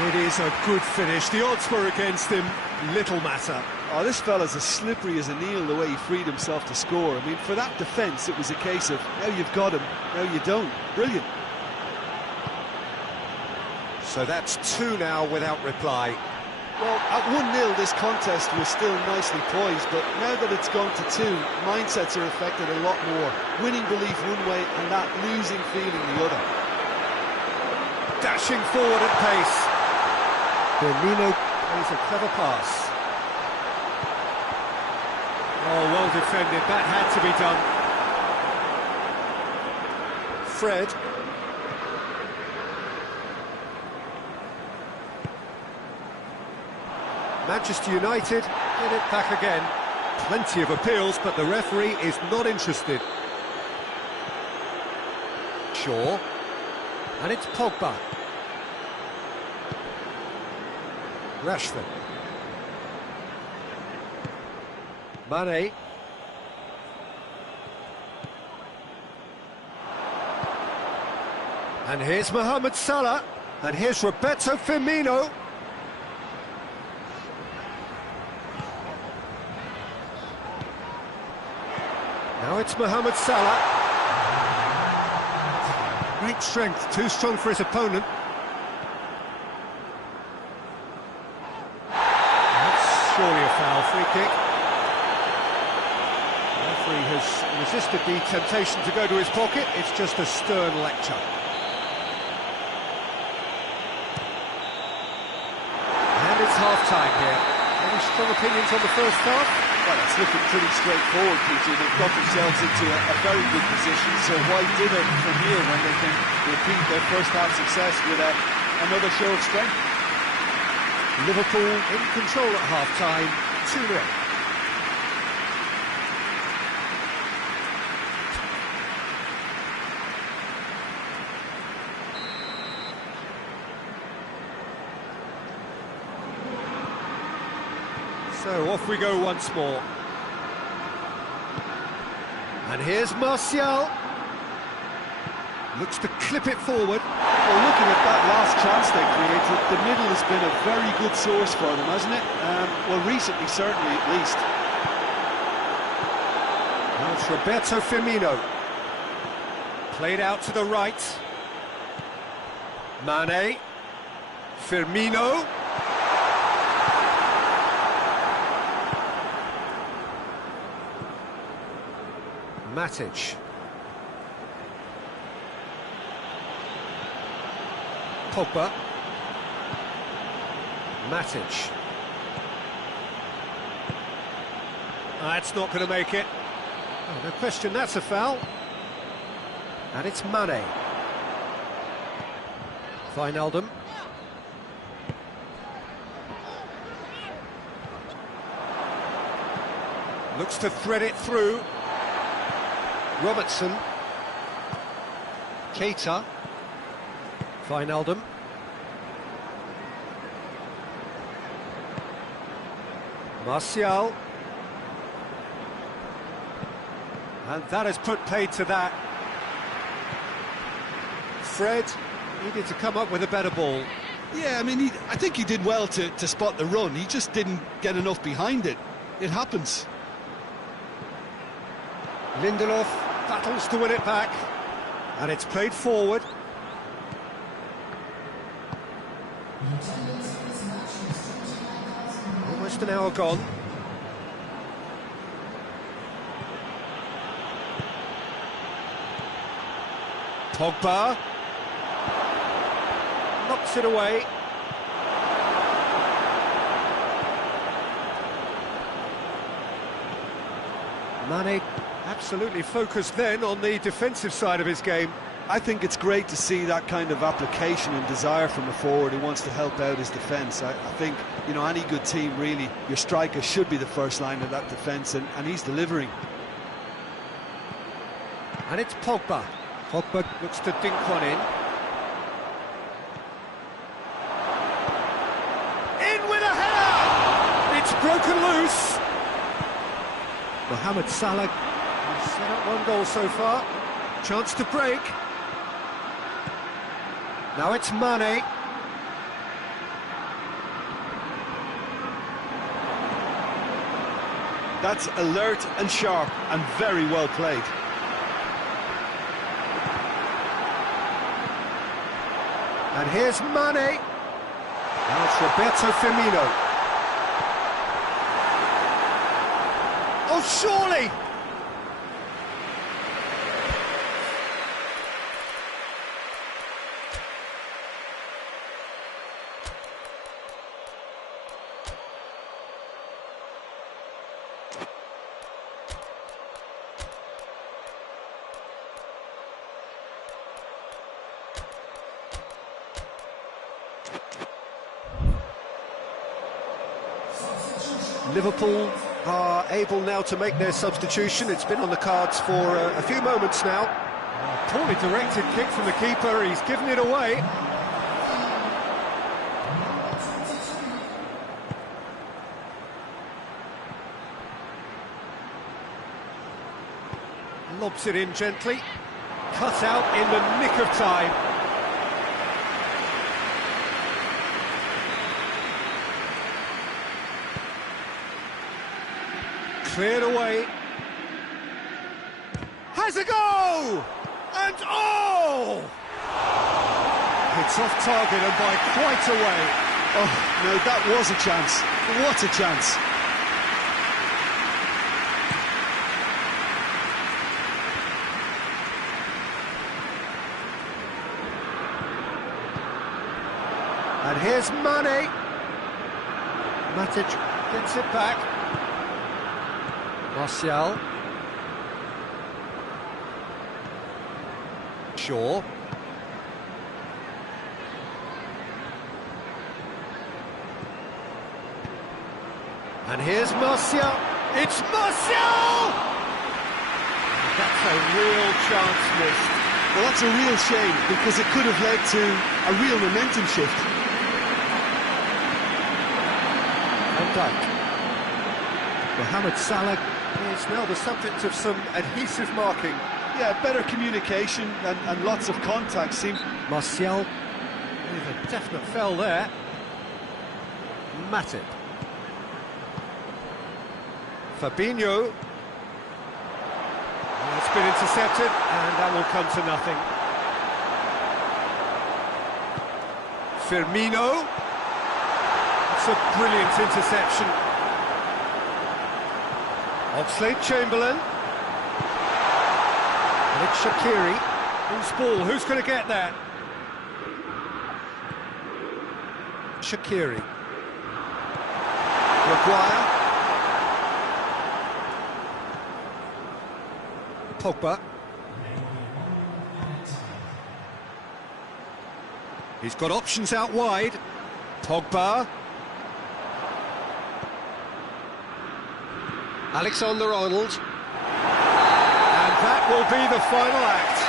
It is a good finish. The odds were against him. Little matter. Oh, this fella's as slippery as an eel the way he freed himself to score. I mean, for that defence, it was a case of now you've got him, now you don't. Brilliant. So that's 2 now without reply. Well, at 1-0, this contest was still nicely poised, but now that it's gone to 2, mindsets are affected a lot more. Winning belief one way and that losing feeling the other. Dashing forward at pace. Firmino plays a clever pass. Oh, well defended. That had to be done. Fred. Manchester United get it back again. Plenty of appeals, but the referee is not interested. Shaw. And it's Pogba. Rashford. Mane. And here's Mohamed Salah. And here's Roberto Firmino. Now it's Mohamed Salah. Great strength, too strong for his opponent. That's surely a foul, free kick. The referee has resisted the temptation to go to his pocket. It's just a stern lecture. And it's half-time here. Any strong opinions on the first half? Well, it's looking pretty straightforward, Peter. They've got themselves into a very good position, so why dither from here when they can repeat their first half success with another show of strength? Liverpool in control at half-time, 2-0. So off we go once more. And here's Martial. Looks to clip it forward. Well, looking at that last chance they created, the middle has been a very good source for them, hasn't it? Well, recently, certainly, at least. Well, it's Roberto Firmino. Played out to the right. Mane. Firmino. Matic. Pogba. Matic. That's not going to make it. Oh, no question, that's a foul. And it's Mane. Wijnaldum. Looks to thread it through. Robertson. Keita. Wijnaldum. Martial. And that has put paid to that. Fred needed to come up with a better ball. Yeah, I mean, I think he did well to spot the run. He just didn't get enough behind it. It happens. Lindelof battles to win it back. And it's played forward. Almost an hour gone. Pogba knocks it away. Mane absolutely focused then on the defensive side of his game. I think it's great to see that kind of application and desire from a forward who wants to help out his defence. I think, you know, any good team, really, your striker should be the first line of that defence, and he's delivering. And it's Pogba. Pogba looks to dink one in. In with a header! It's broken loose. Mohamed Salah has set up one goal so far. Chance to break. Now it's Mane. That's alert and sharp and very well played. And here's Mane. Now it's Roberto Firmino. Oh, surely! Liverpool are able now to make their substitution. It's been on the cards for a few moments now. Poorly directed kick from the keeper, he's given it away. Lobs it in gently, cut out in the nick of time. Cleared away. Has a go! And oh! It's off target and by quite a way. Oh, no, that was a chance. What a chance. here's Mane. Matic gets it back. Martial. Shaw. And here's Martial. It's Martial! That's a real chance missed. Well, that's a real shame, because it could have led to a real momentum shift. Van Dijk. Mohamed Salah is now the subject of some adhesive marking. Yeah, better communication and lots of contact seems... Martial with a definite fell there. Matip. Fabinho. It's been intercepted, and that will come to nothing. Firmino. It's a brilliant interception. Oxlade-Chamberlain. And it's Shaqiri. Who's ball? Who's going to get that? Shaqiri. Maguire. Pogba. He's got options out wide. Pogba. Alexander-Arnold. And that will be the final act.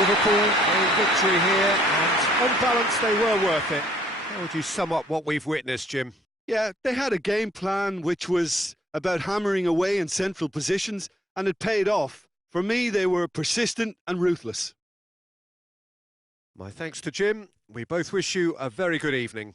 Liverpool a victory here, and on balance they were worth it. How would you sum up what we've witnessed, Jim? Yeah, they had a game plan which was about hammering away in central positions, and it paid off. For me, they were persistent and ruthless. My thanks to Jim. We both wish you a very good evening.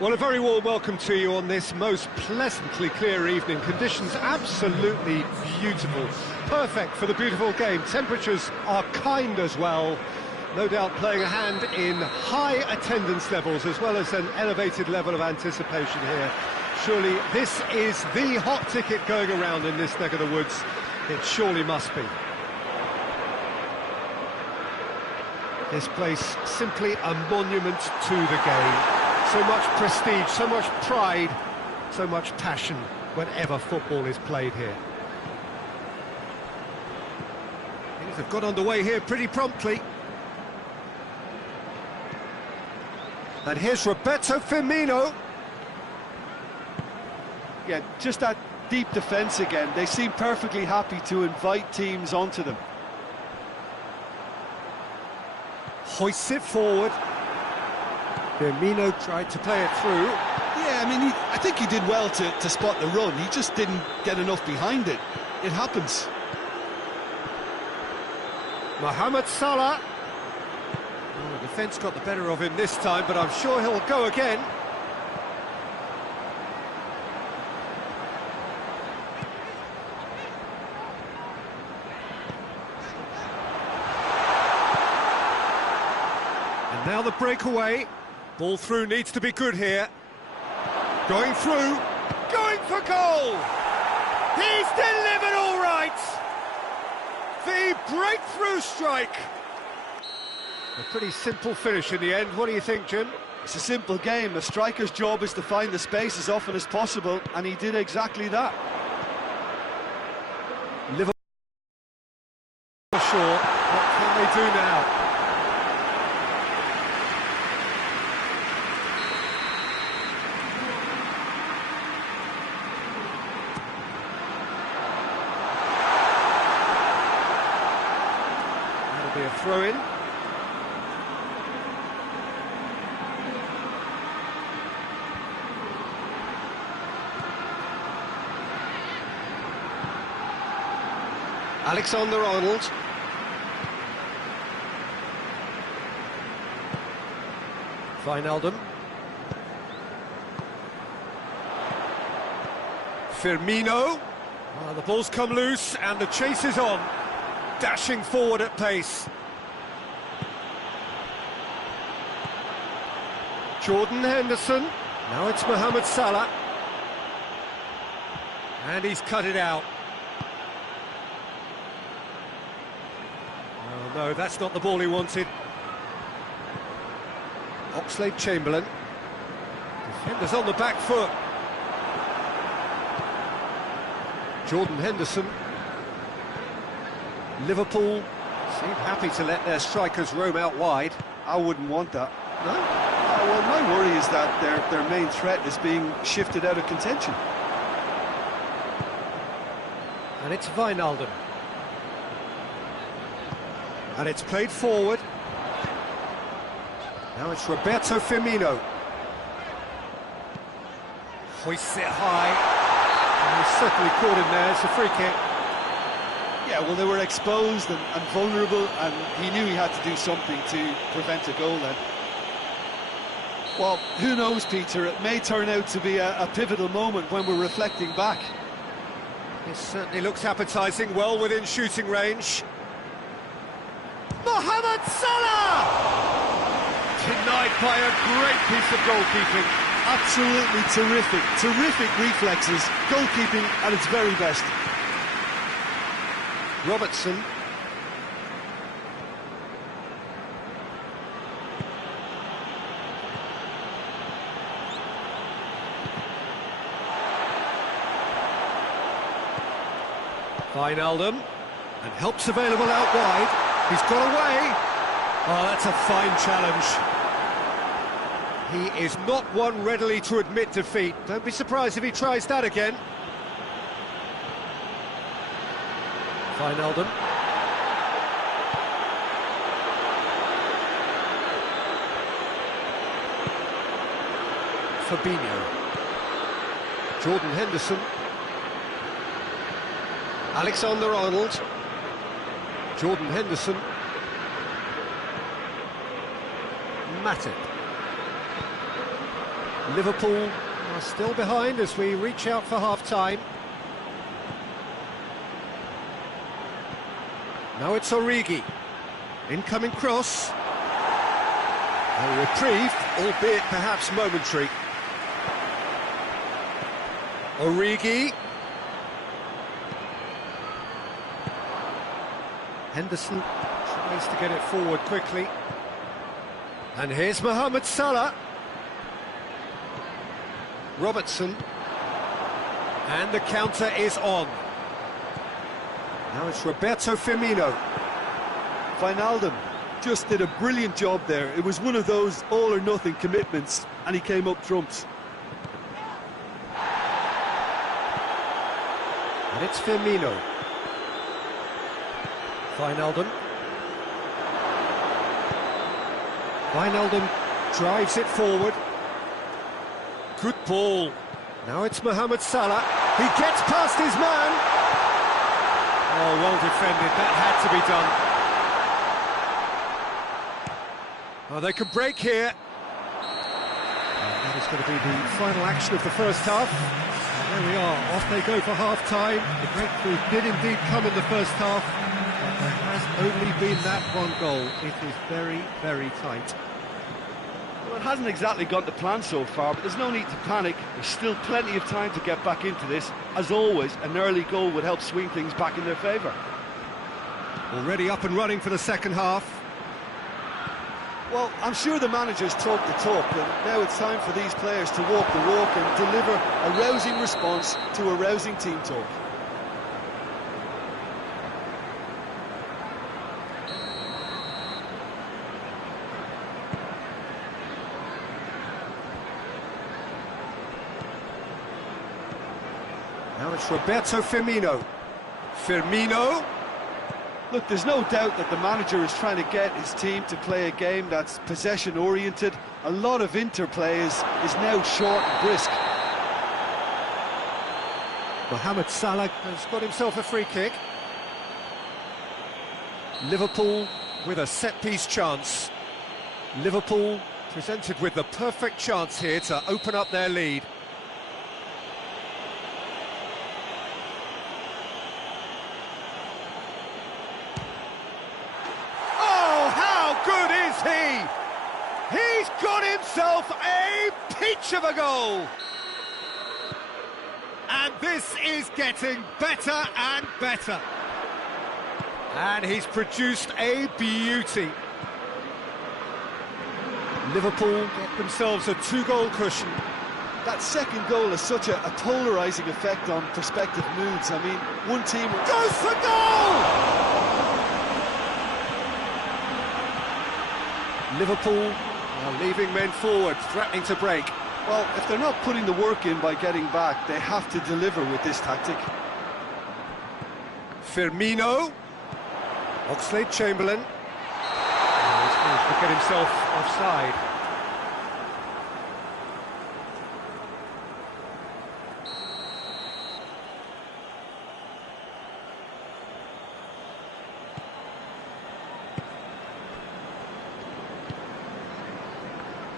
Well, a very warm welcome to you on this most pleasantly clear evening. Conditions absolutely beautiful. Perfect for the beautiful game. Temperatures are kind as well. No doubt playing a hand in high attendance levels as well as an elevated level of anticipation here. Surely this is the hot ticket going around in this neck of the woods. It surely must be. This place simply a monument to the game. So much prestige, so much pride, so much passion whenever football is played here. Things have got underway here pretty promptly. And here's Roberto Firmino. Yeah, just that deep defence again. They seem perfectly happy to invite teams onto them. Hoists it forward. Firmino tried to play it through. Yeah, I mean, I think he did well to spot the run. He just didn't get enough behind it. It happens. Mohamed Salah. Oh, the defence got the better of him this time, but I'm sure he'll go again. And now the breakaway. Ball through needs to be good here. Going through, going for goal! He's delivered all right! The breakthrough strike! A pretty simple finish in the end. What do you think, Jim? It's a simple game. A striker's job is to find the space as often as possible, and he did exactly that. Liverpool short. What can they do now? That'll be a throw-in. Alexander-Arnold. Wijnaldum. Firmino. The ball's come loose and the chase is on. Dashing forward at pace. Jordan Henderson. Now it's Mohamed Salah. And he's cut it out. Oh, no, that's not the ball he wanted. Oxlade-Chamberlain. Defenders on the back foot. Jordan Henderson. Liverpool seem happy to let their strikers roam out wide. I wouldn't want that. No? Well, my worry is that their main threat is being shifted out of contention. And it's Wijnaldum. And it's played forward. Now it's Roberto Firmino. Hoists it high. And he's certainly caught him there. It's a free kick. Yeah, well, they were exposed and vulnerable, and he knew he had to do something to prevent a goal then. Well, who knows, Peter? It may turn out to be a pivotal moment when we're reflecting back. It certainly looks appetising, well within shooting range. Mohamed Salah! Denied by a great piece of goalkeeping. Absolutely terrific, terrific reflexes. Goalkeeping at its very best. Robertson. Wijnaldum. And help's available out wide. He's got away. Oh, that's a fine challenge. He is not one readily to admit defeat. Don't be surprised if he tries that again. Wijnaldum. Fabinho. Jordan Henderson. Alexander-Arnold. Jordan Henderson. Matip. Liverpool are still behind as we reach out for half-time. Now it's Origi. Incoming cross. A reprieve, albeit perhaps momentary. Origi. Henderson tries to get it forward quickly. And here's Mohamed Salah. Robertson. And the counter is on. Now it's Roberto Firmino. Wijnaldum just did a brilliant job there. It was one of those all-or-nothing commitments, and he came up trumps. And it's Firmino. Wijnaldum. Wijnaldum drives it forward. Good ball. Now it's Mohamed Salah. He gets past his man. Oh, well defended. That had to be done. Oh, they could break here. And that is going to be the final action of the first half. And there we are. Off they go for half-time. The breakthrough did indeed come in the first half. But there has only been that one goal. It is very, very tight. Well, it hasn't exactly gone to plan so far, but there's no need to panic. There's still plenty of time to get back into this. As always, an early goal would help swing things back in their favour. Already up and running for the second half. Well, I'm sure the managers talk the talk, and now it's time for these players to walk the walk and deliver a rousing response to a rousing team talk. Now it's Roberto Firmino. Firmino. Look, there's no doubt that the manager is trying to get his team to play a game that's possession-oriented. A lot of interplay is now short and brisk. Mohamed Salah has got himself a free kick. Liverpool with a set-piece chance. Liverpool presented with the perfect chance here to open up their lead. Good is he? He's got himself a peach of a goal. And this is getting better and better. And he's produced a beauty. Liverpool get themselves a two-goal cushion. That second goal has such a polarising effect on prospective moods. I mean, one team goes for goal! Liverpool are leaving men forward, threatening to break. Well, if they're not putting the work in by getting back, they have to deliver with this tactic. Firmino. Oxlade-Chamberlain. Oh, he's managed to get himself offside.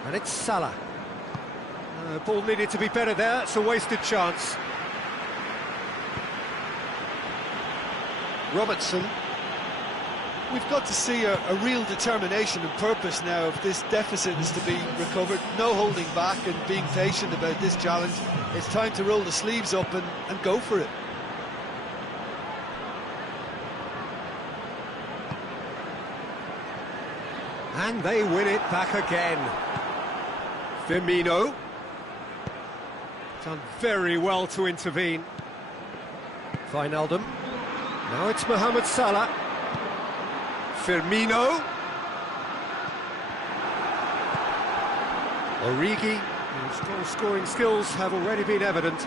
And it's Salah. The ball needed to be better there, it's a wasted chance. Robertson. We've got to see a real determination and purpose now if this deficit is to be recovered. No holding back and being patient about this challenge. It's time to roll the sleeves up and go for it. And they win it back again. Firmino. Done very well to intervene. Wijnaldum. Now it's Mohamed Salah. Firmino. Origi, whose goal-scoring skills have already been evident.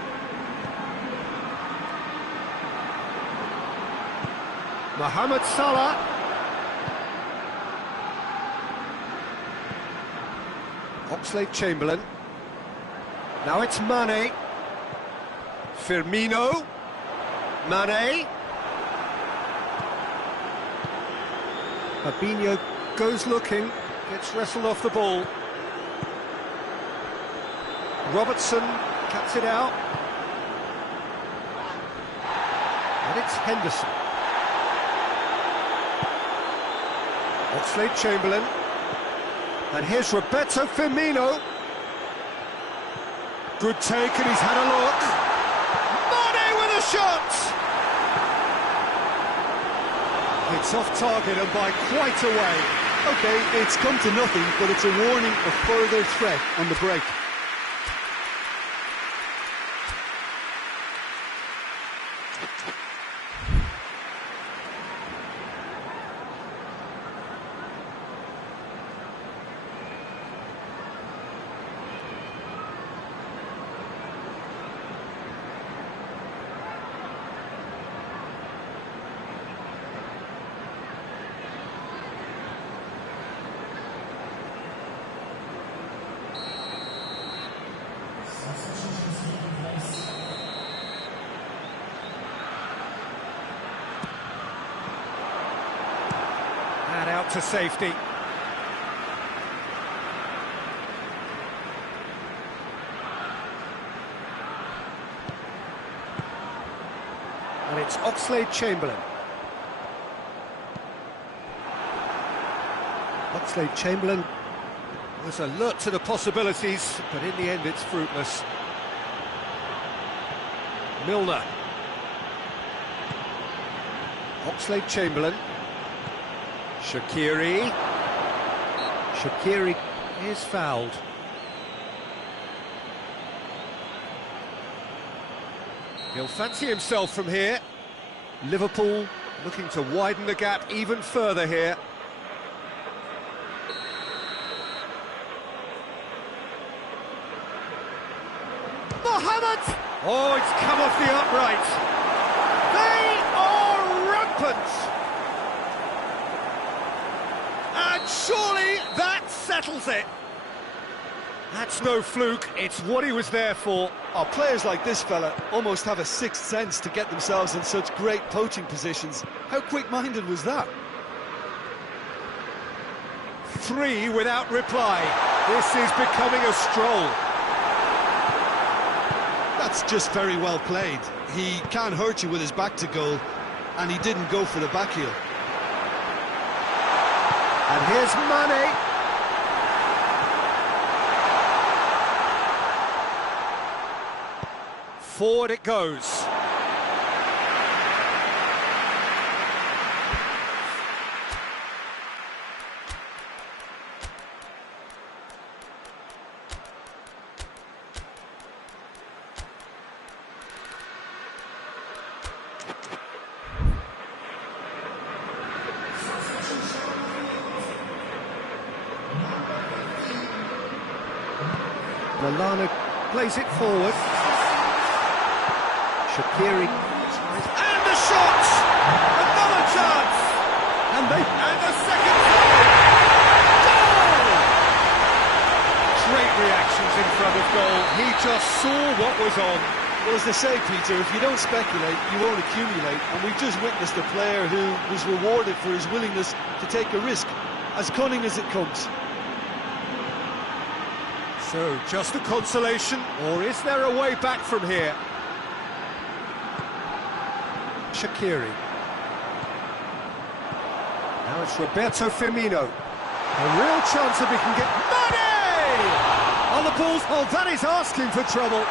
Mohamed Salah. Oxlade-Chamberlain. Now it's Mane. Firmino. Mane. Fabinho goes looking, gets wrestled off the ball. Robertson cuts it out. And it's Henderson. Oxlade-Chamberlain. And here's Roberto Firmino. Good take, and he's had a look. Mane with a shot! It's off target and by quite a way. OK, it's come to nothing, but it's a warning of further threat on the break. And out to safety. And it's Oxlade-Chamberlain. Oxlade-Chamberlain was alert to the possibilities, but in the end it's fruitless. Milner. Oxlade-Chamberlain. Shaqiri. Shaqiri is fouled. He'll fancy himself from here. Liverpool looking to widen the gap even further here. Mohamed! Oh, it's come off the upright. They are rampant. And surely that settles it. That's no fluke, it's what he was there for. Oh, players like this fella almost have a sixth sense to get themselves in such great poaching positions. How quick-minded was that? 3 without reply. This is becoming a stroll. That's just very well played. He can't hurt you with his back to goal, and he didn't go for the back heel. And here's Mane. Forward it goes. Lallana plays it forward. Shaqiri. And the shot! Another chance! And the second goal! Great reactions in front of goal. He just saw what was on. Well, as they say, Peter, if you don't speculate, you won't accumulate. And we've just witnessed a player who was rewarded for his willingness to take a risk, as cunning as it comes. So, just a consolation, or is there a way back from here? Shaqiri. Now it's Roberto Firmino. A real chance if he can get... Mane! On the balls. Oh, that is asking for trouble.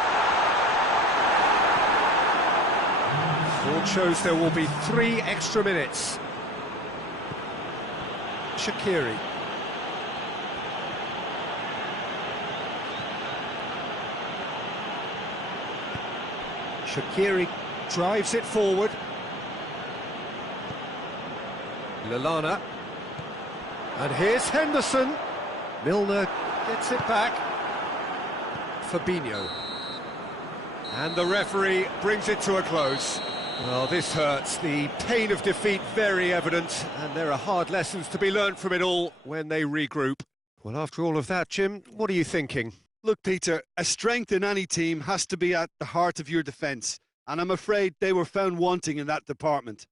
All shows there will be 3 extra minutes. Shaqiri. Shaqiri drives it forward. Lallana. And here's Henderson. Milner gets it back. Fabinho. And the referee brings it to a close. Well, this hurts. The pain of defeat very evident, and there are hard lessons to be learned from it all when they regroup. Well, after all of that, Jim, what are you thinking? Look, Peter, a strength in any team has to be at the heart of your defence, and I'm afraid they were found wanting in that department.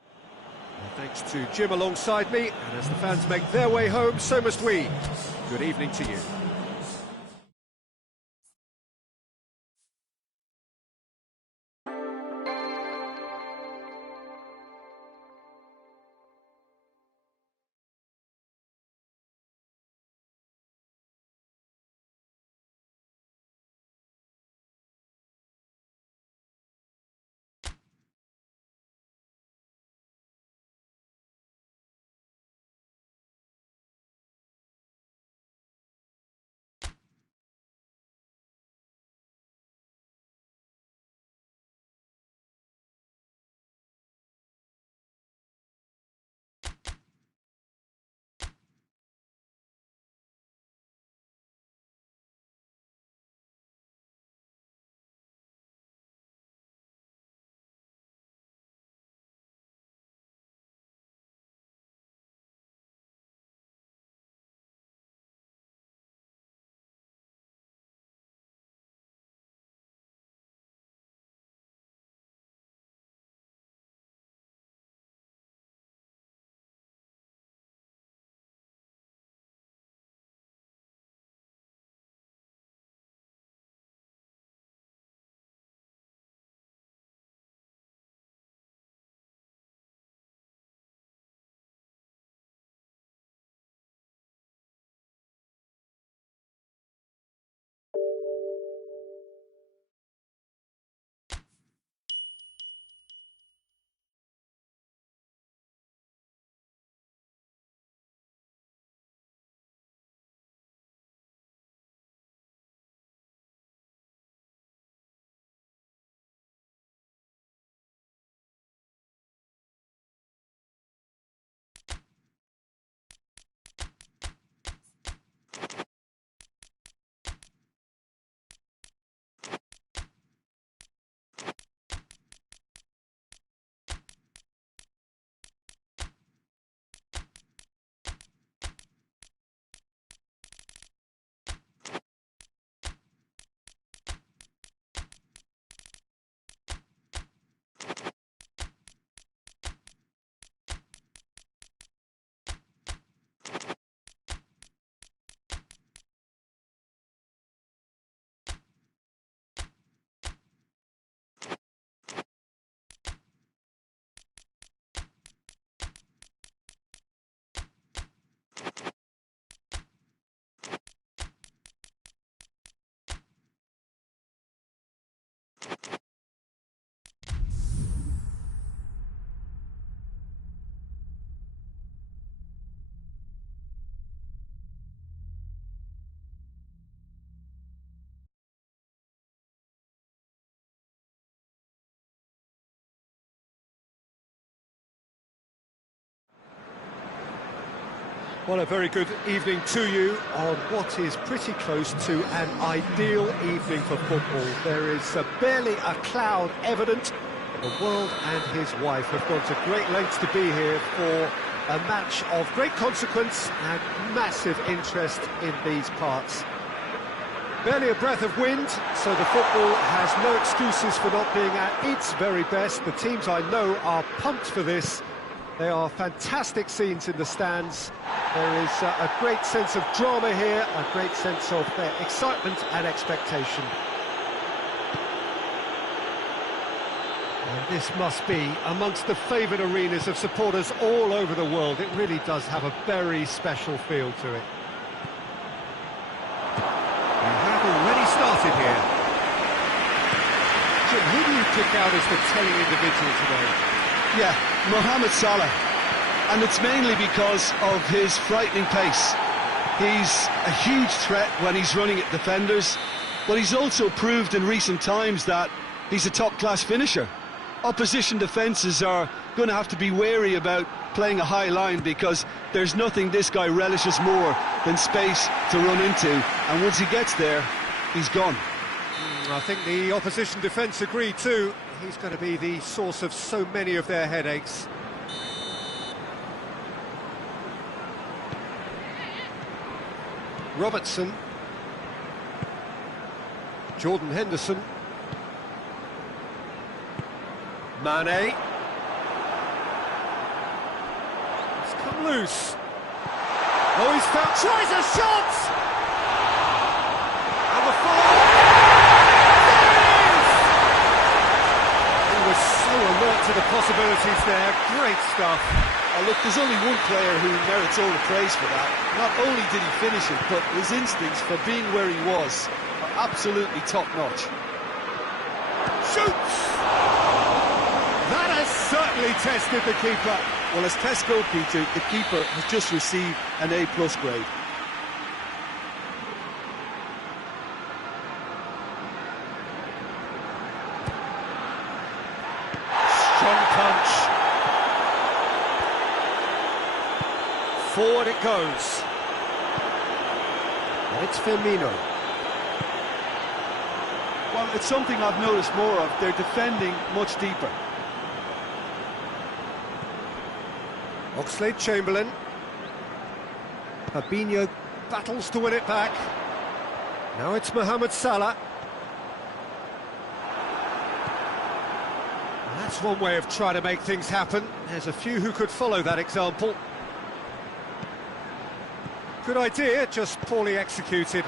Well, thanks to Jim alongside me, and as the fans make their way home, so must we. Good evening to you. Well, a very good evening to you on what is pretty close to an ideal evening for football. There is barely a cloud evident. The world and his wife have gone to great lengths to be here for a match of great consequence and massive interest in these parts. Barely a breath of wind, so the football has no excuses for not being at its very best. The teams I know are pumped for this. They are fantastic scenes in the stands. There is a great sense of drama here, a great sense of excitement and expectation. And this must be amongst the favoured arenas of supporters all over the world. It really does have a very special feel to it. We have already started here. Jim, who do you pick out as the telling individual today? Yeah, Mohamed Salah, and it's mainly because of his frightening pace. He's a huge threat when he's running at defenders, but he's also proved in recent times that he's a top-class finisher. Opposition defences are going to have to be wary about playing a high line because there's nothing this guy relishes more than space to run into, and once he gets there, he's gone. I think the opposition defence agree too. He's going to be the source of so many of their headaches. Robertson. Jordan Henderson. Mane. It's come loose. Oh, he's found... Tries a shot! And the follow... So alert to the possibilities there, great stuff. Oh, look, there's only one player who merits all the praise for that. Not only did he finish it, but his instincts for being where he was are absolutely top-notch. Shoots! That has certainly tested the keeper. Well, as tests go, Peter, the keeper has just received an A+ grade. Punch. Forward it goes. And it's Firmino. Well, it's something I've noticed more of. They're defending much deeper. Oxlade-Chamberlain. Fabinho battles to win it back. Now it's Mohamed Salah. That's one way of trying to make things happen. There's a few who could follow that example. Good idea, just poorly executed.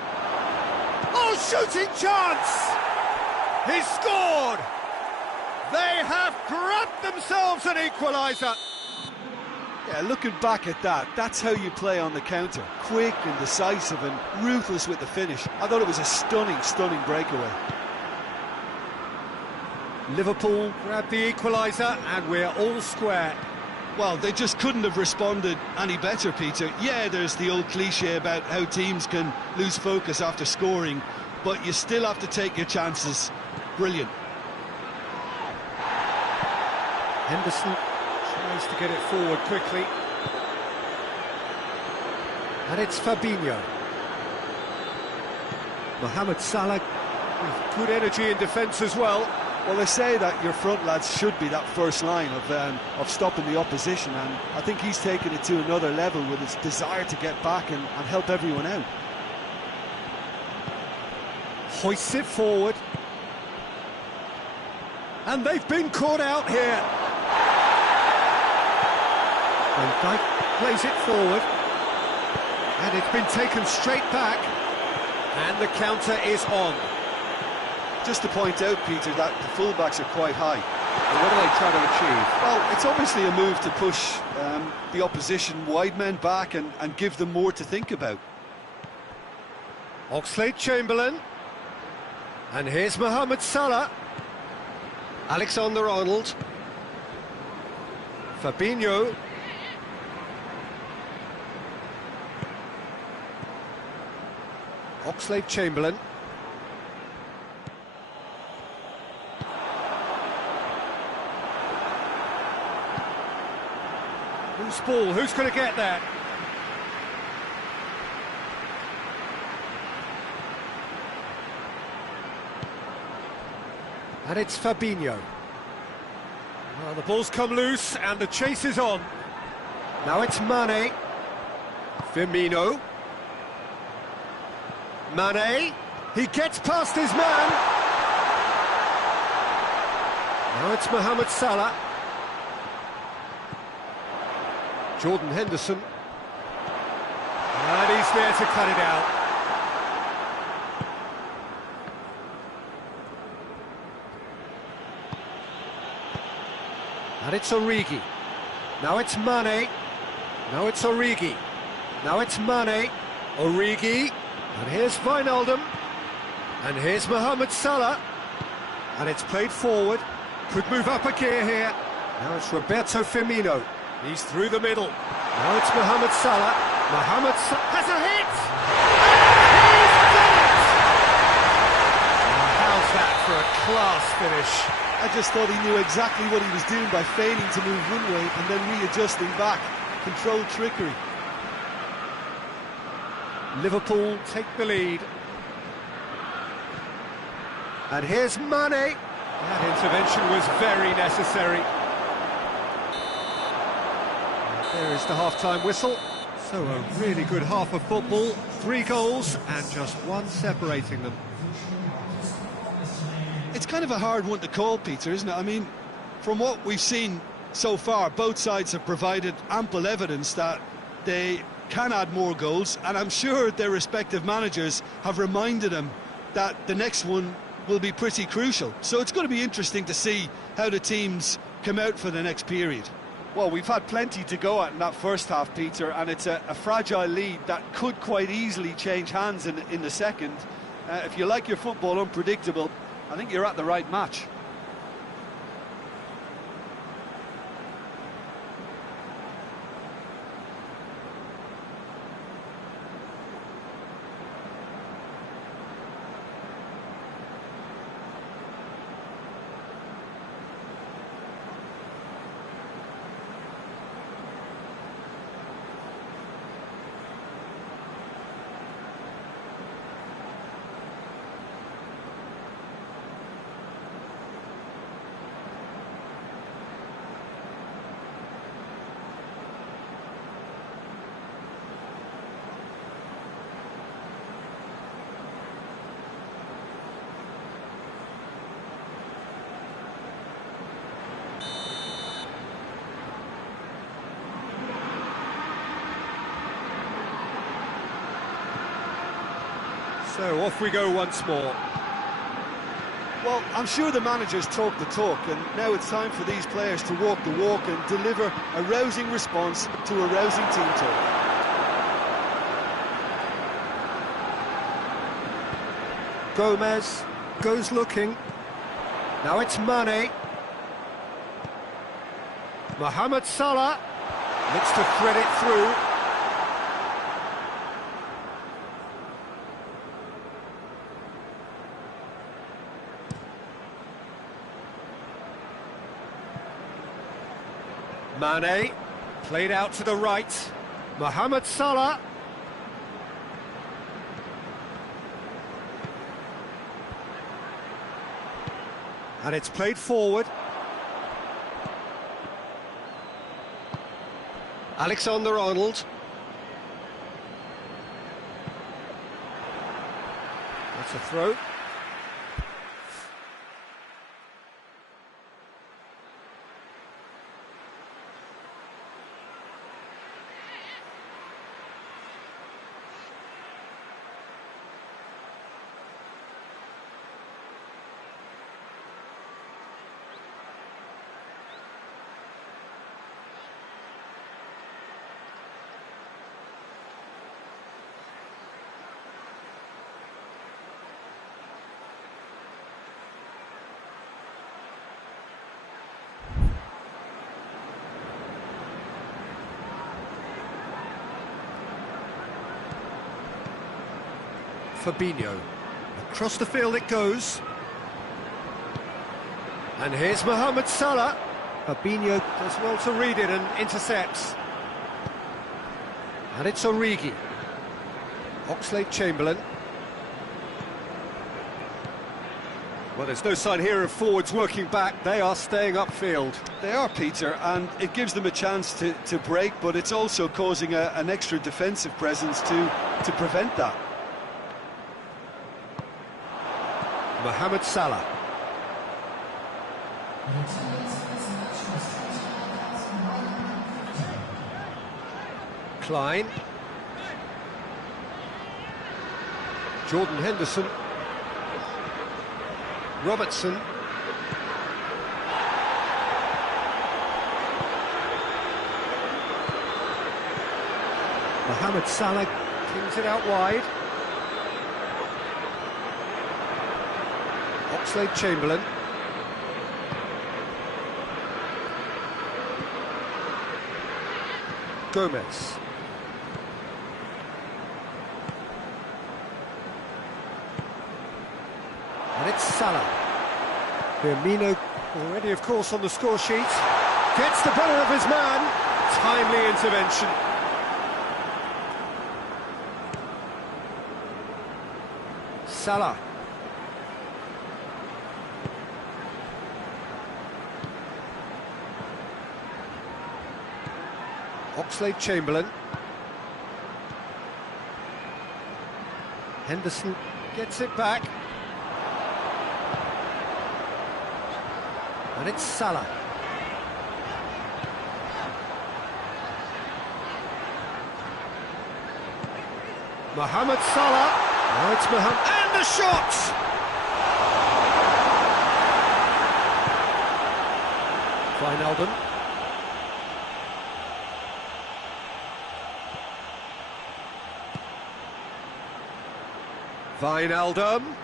Oh, shooting chance! He's scored! They have grabbed themselves an equaliser. Yeah, looking back at that, that's how you play on the counter. Quick and decisive and ruthless with the finish. I thought it was a stunning, stunning breakaway. Liverpool grab the equaliser and we're all square. Well, they just couldn't have responded any better, Peter. Yeah, there's the old cliche about how teams can lose focus after scoring, but you still have to take your chances. Brilliant. Henderson tries to get it forward quickly. And it's Fabinho. Mohamed Salah with good energy in defence as well. Well, they say that your front lads should be that first line of stopping the opposition, and I think he's taken it to another level with his desire to get back and help everyone out. Hoists it forward. And they've been caught out here. Van Dijk plays it forward. And it's been taken straight back. And the counter is on. Just to point out, Peter, that the fullbacks are quite high. And what are they trying to achieve? Well, it's obviously a move to push the opposition wide men back and give them more to think about. Oxlade-Chamberlain. And here's Mohamed Salah. Alexander-Arnold. Fabinho. Oxlade-Chamberlain. Loose ball, who's going to get that? And it's Fabinho. Well, the ball's come loose and the chase is on. Now it's Mane. Firmino. Mane. He gets past his man. Now it's Mohamed Salah. Jordan Henderson. And he's there to cut it out. And it's Origi. Now it's Mane. Now it's Origi. Now it's Mane. Origi. And here's Wijnaldum. And here's Mohamed Salah. And it's played forward. Could move up a gear here. Now it's Roberto Firmino. He's through the middle. Now it's Mohamed Salah. Mohamed Salah has a hit! He's done it! Now, how's that for a class finish? I just thought he knew exactly what he was doing by failing to move one way and then readjusting back. Controlled trickery. Liverpool take the lead. And here's Mane. That intervention was very necessary. There is the half-time whistle. So a really good half of football. 3 goals and just one separating them. It's kind of a hard one to call, Peter, isn't it? I mean, from what we've seen so far, both sides have provided ample evidence that they can add more goals, and I'm sure their respective managers have reminded them that the next one will be pretty crucial. So it's going to be interesting to see how the teams come out for the next period. Well, we've had plenty to go at in that first half, Peter, and it's a fragile lead that could quite easily change hands in the second. If you like your football unpredictable, I think you're at the right match. So off we go once more. Well, I'm sure the managers talk the talk, and now it's time for these players to walk the walk and deliver a rousing response to a rousing team talk. Gomez goes looking. Now it's Mane. Mohamed Salah looks to thread it through. Mane, played out to the right. Mohamed Salah. And it's played forward. Alexander-Arnold. That's a throw. Fabinho. Across the field it goes. And here's Mohamed Salah. Fabinho does well to read it and intercepts. And it's Origi. Oxlade-Chamberlain. Well, there's no sign here of forwards working back. They are staying upfield. They are, Peter, and it gives them a chance to break, but it's also causing an extra defensive presence to prevent that. Mohamed Salah. Klein. Jordan Henderson. Robertson. Mohamed Salah kings it out wide. Oxlade-Chamberlain. Gomez. And it's Salah. Firmino already, of course, on the score sheet. Gets the better of his man. Timely intervention. Salah. Oxlade-Chamberlain. Henderson gets it back. And it's Salah. Mohamed Salah. Now it's Mohamed. And the shot! Wijnaldum. Wijnaldum.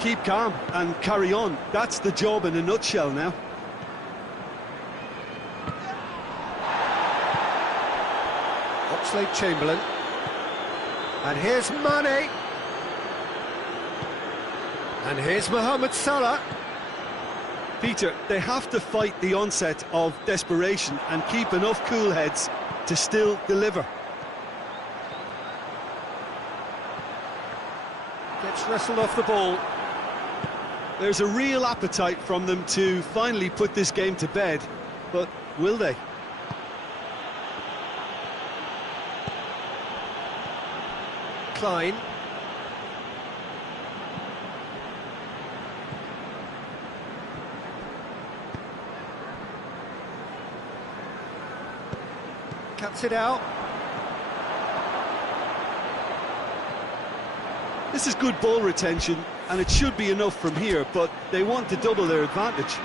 Keep calm and carry on. That's the job in a nutshell now. Oxlade-Chamberlain. And here's Mane. And here's Mohamed Salah. Peter, they have to fight the onset of desperation and keep enough cool heads to still deliver. Gets wrestled off the ball. There's a real appetite from them to finally put this game to bed, but will they? Klein. Cuts it out. This is good ball retention, and it should be enough from here, but they want to double their advantage.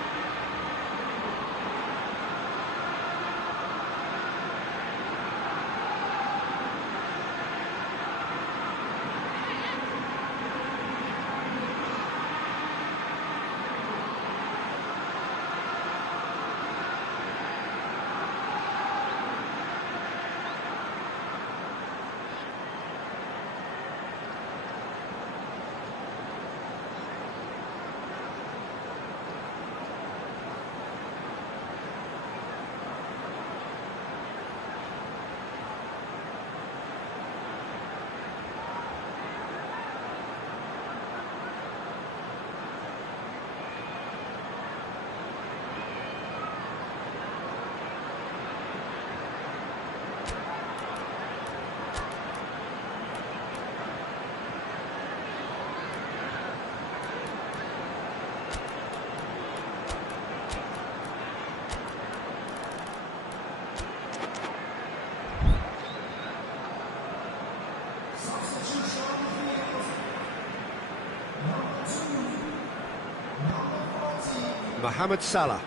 Mohamed Salah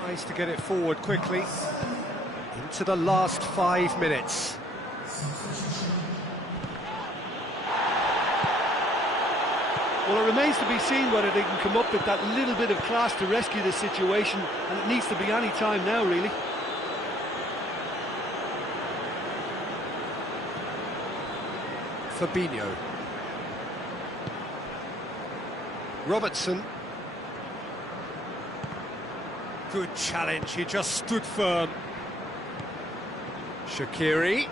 tries to get it forward quickly into the last 5 minutes. Well, it remains to be seen whether they can come up with that little bit of class to rescue the situation, and it needs to be any time now, really. Fabinho. Robertson. Good challenge, he just stood firm. Shaqiri.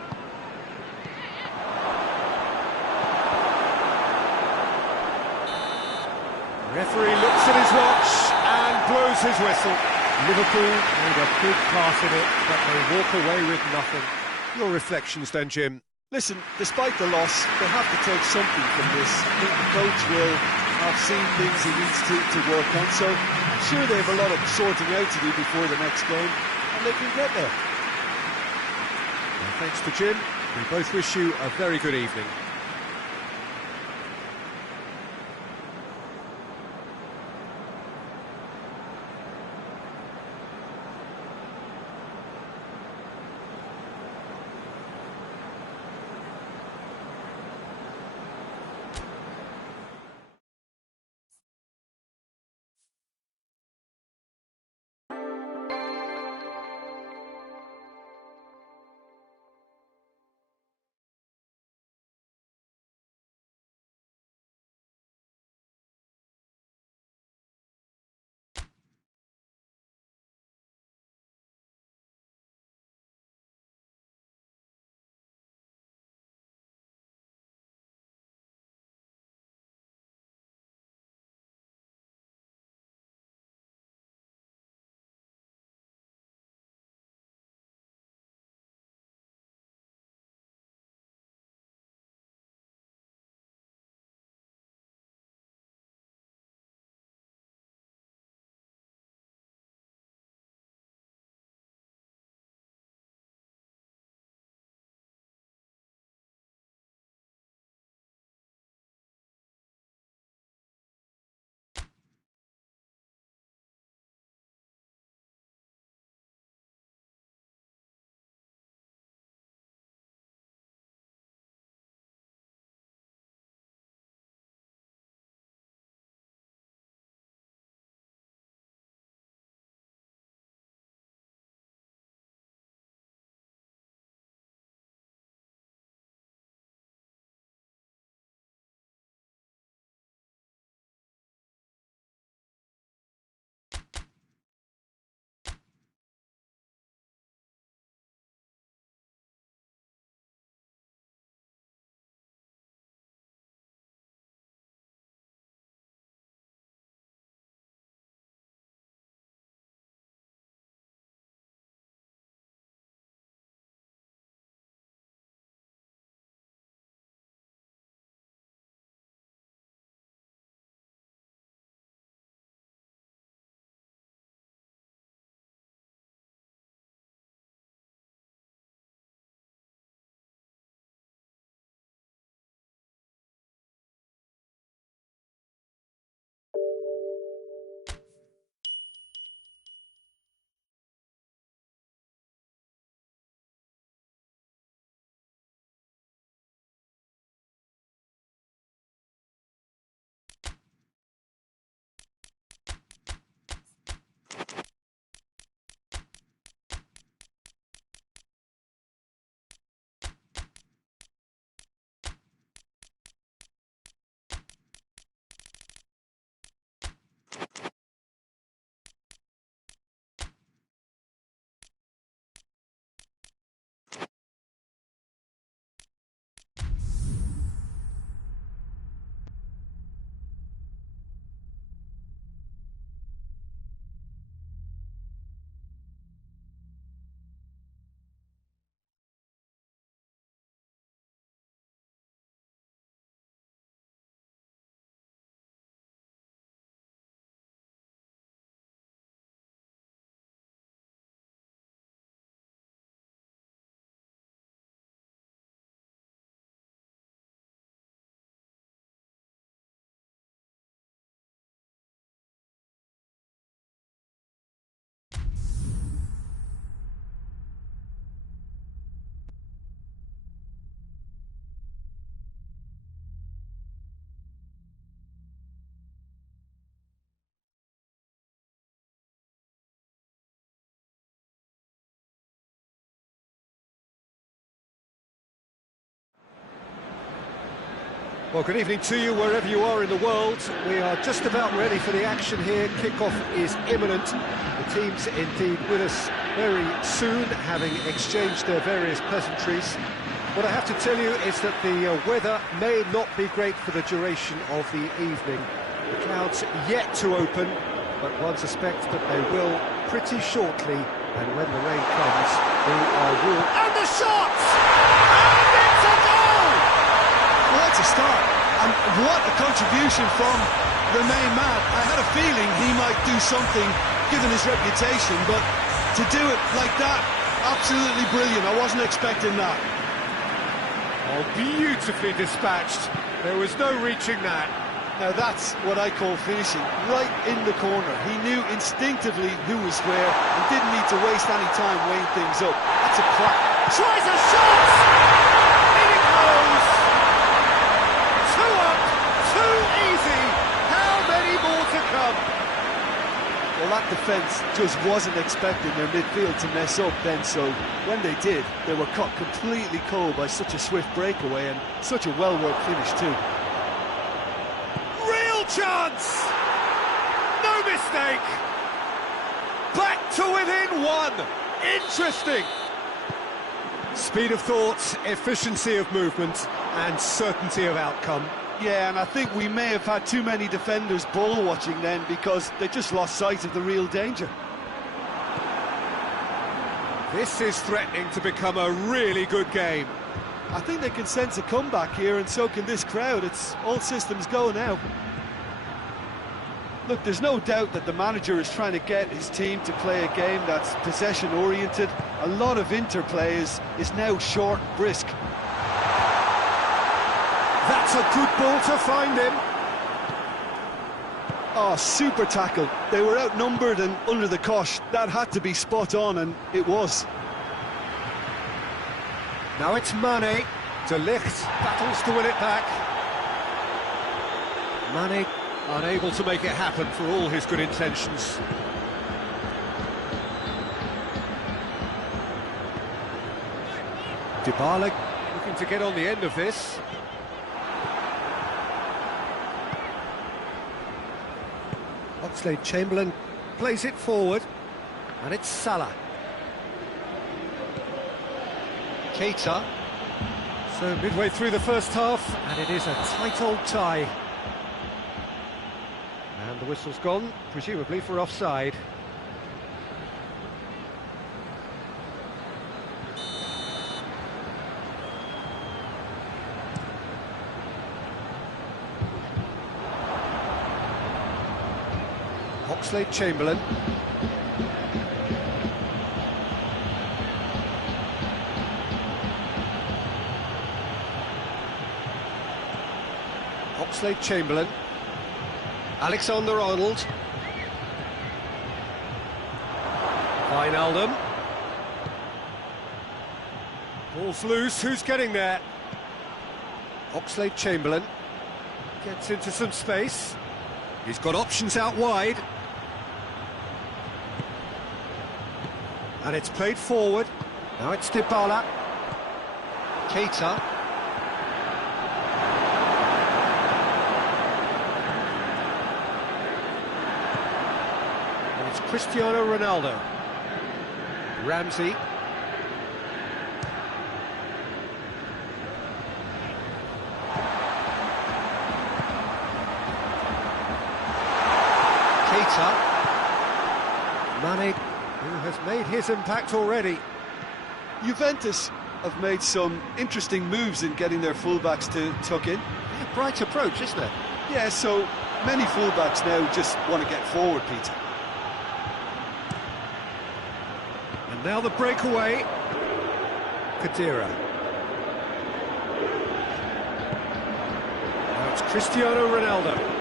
Referee looks at his watch and blows his whistle. Liverpool made a big part of it, but they walk away with nothing. Your reflections then, Jim? Listen, despite the loss, they have to take something from this. I think the coach will have seen things he needs to work on, so I'm sure they have a lot of sorting out to do before the next game, and they can get there. Well, thanks to Jim. We both wish you a very good evening. Well, good evening to you wherever you are in the world. We are just about ready for the action here. Kick-off is imminent. The teams indeed with us very soon, having exchanged their various pleasantries. What I have to tell you is that the weather may not be great for the duration of the evening. The clouds yet to open, but one suspects that they will pretty shortly, and when the rain comes, we are warned. And the shot! And it's a goal! What a start, and what a contribution from the main man. I had a feeling he might do something, given his reputation, but to do it like that, absolutely brilliant. I wasn't expecting that. Oh, beautifully dispatched. There was no reaching that. Now that's what I call finishing, right in the corner. He knew instinctively who was where and didn't need to waste any time weighing things up. That's a crack. Tries a shot! In it goes! 2 up, too easy. How many more to come? Well, that defence just wasn't expecting their midfield to mess up then, so when they did, they were caught completely cold by such a swift breakaway and such a well-worked finish too. Real chance! No mistake! Back to within 1! Interesting! Speed of thought, efficiency of movement, and certainty of outcome. Yeah, and I think we may have had too many defenders ball watching then because they just lost sight of the real danger. This is threatening to become a really good game. I think they can sense a comeback here, and so can this crowd. It's all systems go now. Look, there's no doubt that the manager is trying to get his team to play a game that's possession-oriented. A lot of interplay is now short and brisk. That's a good ball to find him. Oh, super tackle. They were outnumbered and under the cosh. That had to be spot on, and it was. Now it's Mane. De Ligt battles to win it back. Mane unable to make it happen for all his good intentions. Dybala looking to get on the end of this. Oxlade-Chamberlain plays it forward, and it's Salah. Keita. So midway through the first half, and it is a tight old tie. And the whistle's gone, presumably for offside. Oxlade-Chamberlain. Oxlade-Chamberlain. Alexander-Arnold. Wijnaldum. Ball's loose, who's getting there? Oxlade-Chamberlain gets into some space. He's got options out wide. And it's played forward. Now it's Dybala. Keita. And it's Cristiano Ronaldo. Ramsey. Keita. Mane, who has made his impact already. Juventus have made some interesting moves in getting their fullbacks to tuck in. Yeah, bright approach, isn't it? Yeah, so many fullbacks now just want to get forward, Peter. And now the breakaway. Khedira. Now it's Cristiano Ronaldo.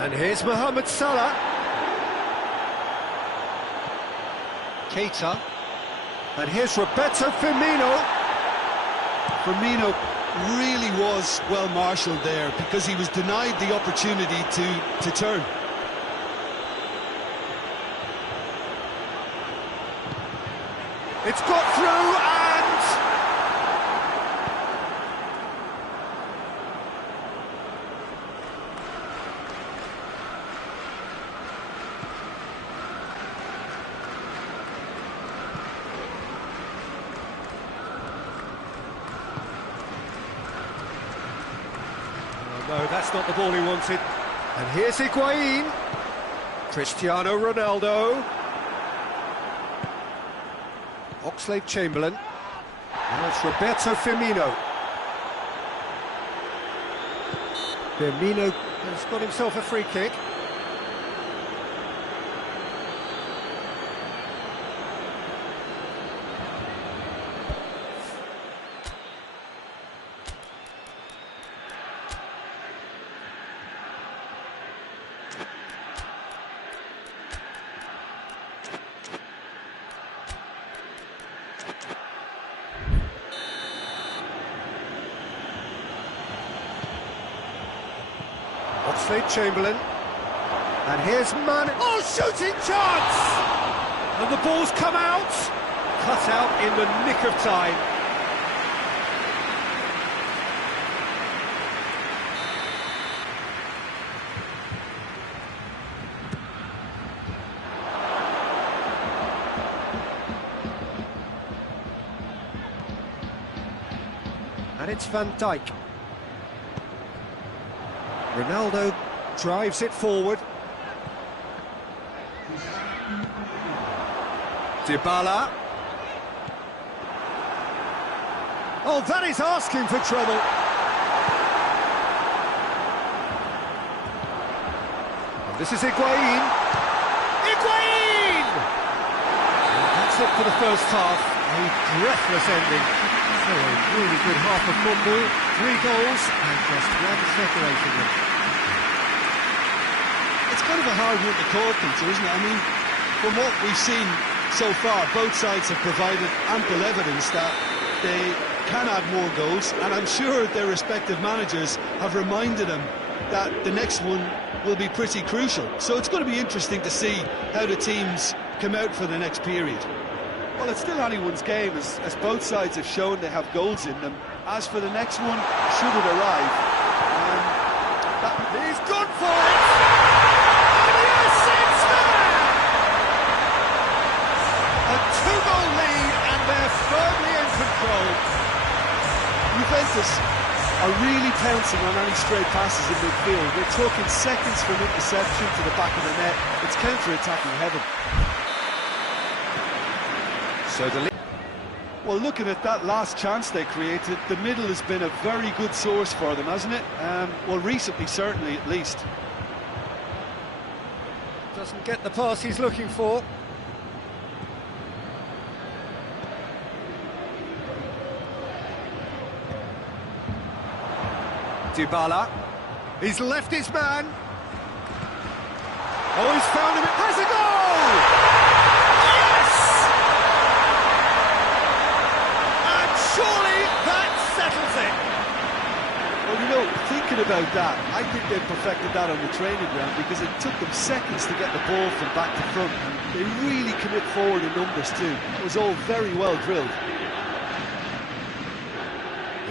And here's Mohamed Salah. Keita. And here's Roberto Firmino. Firmino really was well marshalled there because he was denied the opportunity to turn. It's got through and... No, that's not the ball he wanted. And here's Higuain. Cristiano Ronaldo. Oxlade-Chamberlain. Now it's Roberto Firmino. Firmino has got himself a free kick. Oxlade-Chamberlain, and here's Mane. Oh, shooting chance! And the ball's come out, cut out in the nick of time. And it's Van Dijk. Ronaldo drives it forward. Dybala. Oh, that is asking for trouble. And this is Higuain. Higuain! And that's it for the first half. A breathless ending. So a really good half of football. 3 goals and just one separating them. It's kind of a hard one to call, Peter, isn't it? I mean, from what we've seen so far, both sides have provided ample evidence that they can add more goals, and I'm sure their respective managers have reminded them that the next one will be pretty crucial. So it's going to be interesting to see how the teams come out for the next period. Well, it's still anyone's game, as both sides have shown they have goals in them. As for the next one, should it arrive, he's gone for it! And yes, it's there! A 2-goal lead, and they're firmly in control. Juventus are really pouncing on any stray passes in midfield. We're talking seconds from interception to the back of the net. It's counter-attacking heaven. So well, looking at that last chance they created, the middle has been a very good source for them, hasn't it? Well, recently, certainly, at least. Doesn't get the pass he's looking for. Dybala. He's left his man. Oh, he's found him. It has a goal! Surely that settles it. Well, you know, thinking about that, I think they perfected that on the training ground because it took them seconds to get the ball from back to front. They really commit forward in numbers too. It was all very well drilled.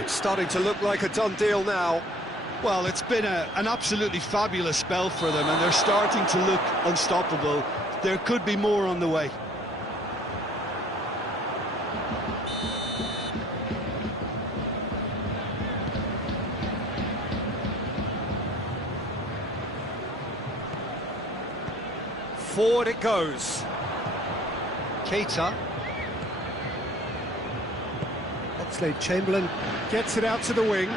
It's starting to look like a done deal now. Well, it's been an absolutely fabulous spell for them, and they're starting to look unstoppable. There could be more on the way. Forward it goes. Keita. Oxlade-Chamberlain gets it out to the wing.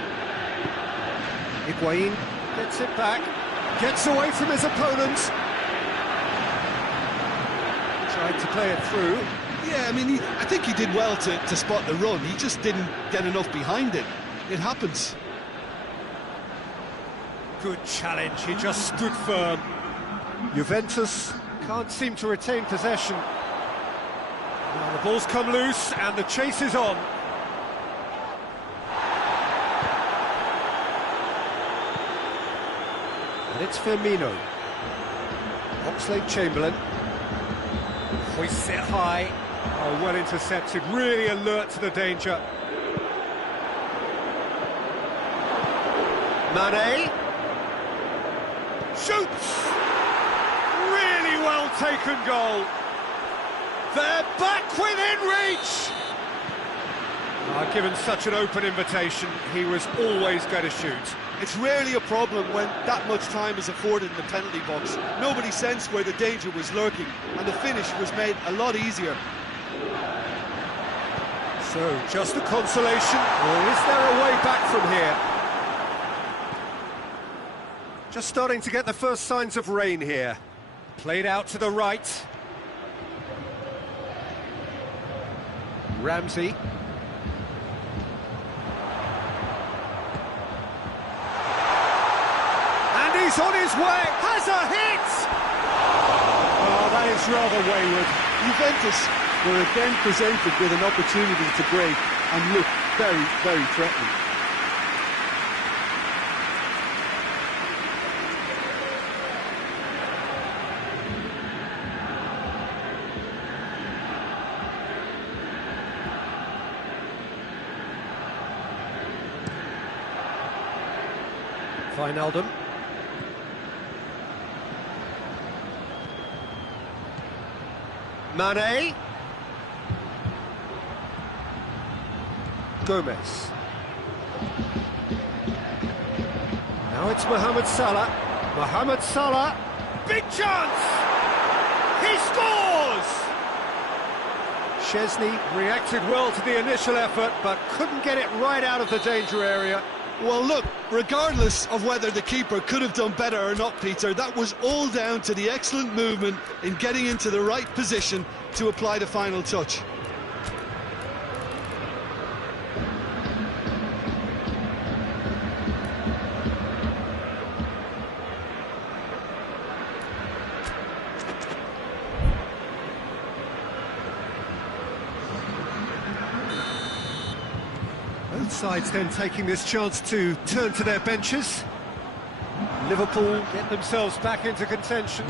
Higuain gets it back. Gets away from his opponent. Tried to play it through. Yeah, I mean, I think he did well to spot the run. He just didn't get enough behind it. It happens. Good challenge. He just stood firm. Juventus can't seem to retain possession. Now the ball's come loose and the chase is on. And it's Firmino. Oxlade-Chamberlain. Hoists it high. Oh, well intercepted. Really alert to the danger. Mane. Shoots! Really well taken goal. They're back within reach! Given such an open invitation, he was always going to shoot. It's rarely a problem when that much time is afforded in the penalty box. Nobody sensed where the danger was lurking, and the finish was made a lot easier. So, just a consolation, or is there a way back from here? Just starting to get the first signs of rain here. Played out to the right. Ramsey. And he's on his way, has a hit! Oh, that is rather wayward. Juventus were again presented with an opportunity to break and look very, very threatening. Wijnaldum. Mane. Gomez. Now it's Mohamed Salah. Mohamed Salah. Big chance! He scores! Szczesny reacted well to the initial effort, but couldn't get it right out of the danger area. Well, look, regardless of whether the keeper could have done better or not, Peter, that was all down to the excellent movement in getting into the right position to apply the final touch. Both sides then taking this chance to turn to their benches. Liverpool get themselves back into contention.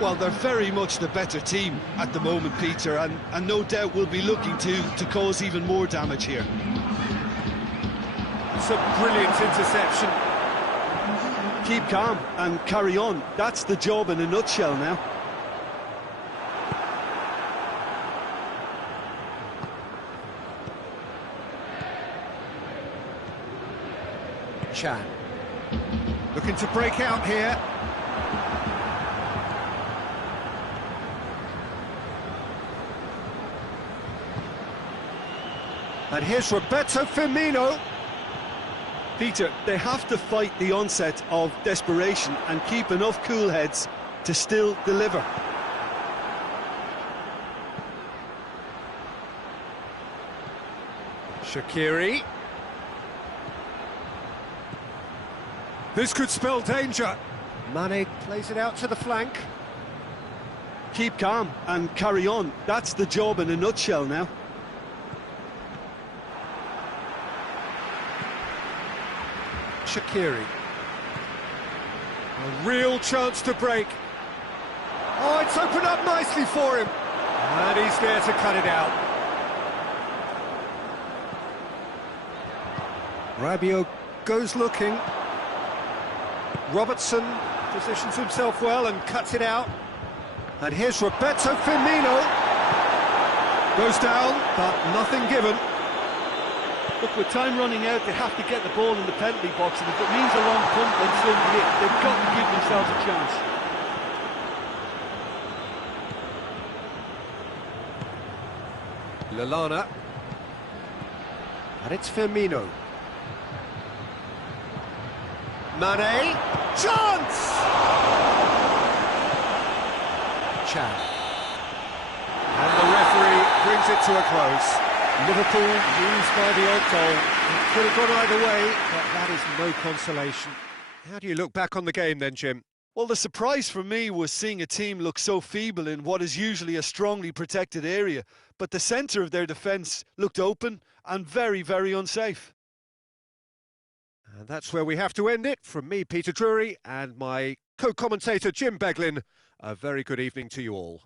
Well, they're very much the better team at the moment, Peter, and no doubt will be looking to cause even more damage here. It's a brilliant interception. Keep calm and carry on. That's the job in a nutshell now. Chan. Looking to break out here. And here's Roberto Firmino. Peter, they have to fight the onset of desperation and keep enough cool heads to still deliver. Shaqiri. This could spell danger. Mane plays it out to the flank. Keep calm and carry on. That's the job in a nutshell now. Shaqiri. A real chance to break. Oh, it's opened up nicely for him. And he's there to cut it out. Rabiot goes looking. Robertson positions himself well and cuts it out. And here's Roberto Firmino. Goes down, but nothing given. Look, with time running out, they have to get the ball in the penalty box, and if it means a long punt, then so be it. They've got to give themselves a chance. Lallana. And it's Firmino. Mane. Chance! Chan. And the referee brings it to a close. Liverpool lose by the odd goal. It could have gone either way, but that is no consolation. How do you look back on the game then, Jim? Well, the surprise for me was seeing a team look so feeble in what is usually a strongly protected area, but the centre of their defence looked open and very, very unsafe. And that's where we have to end it. From me, Peter Drury, and my co-commentator, Jim Beglin, a very good evening to you all.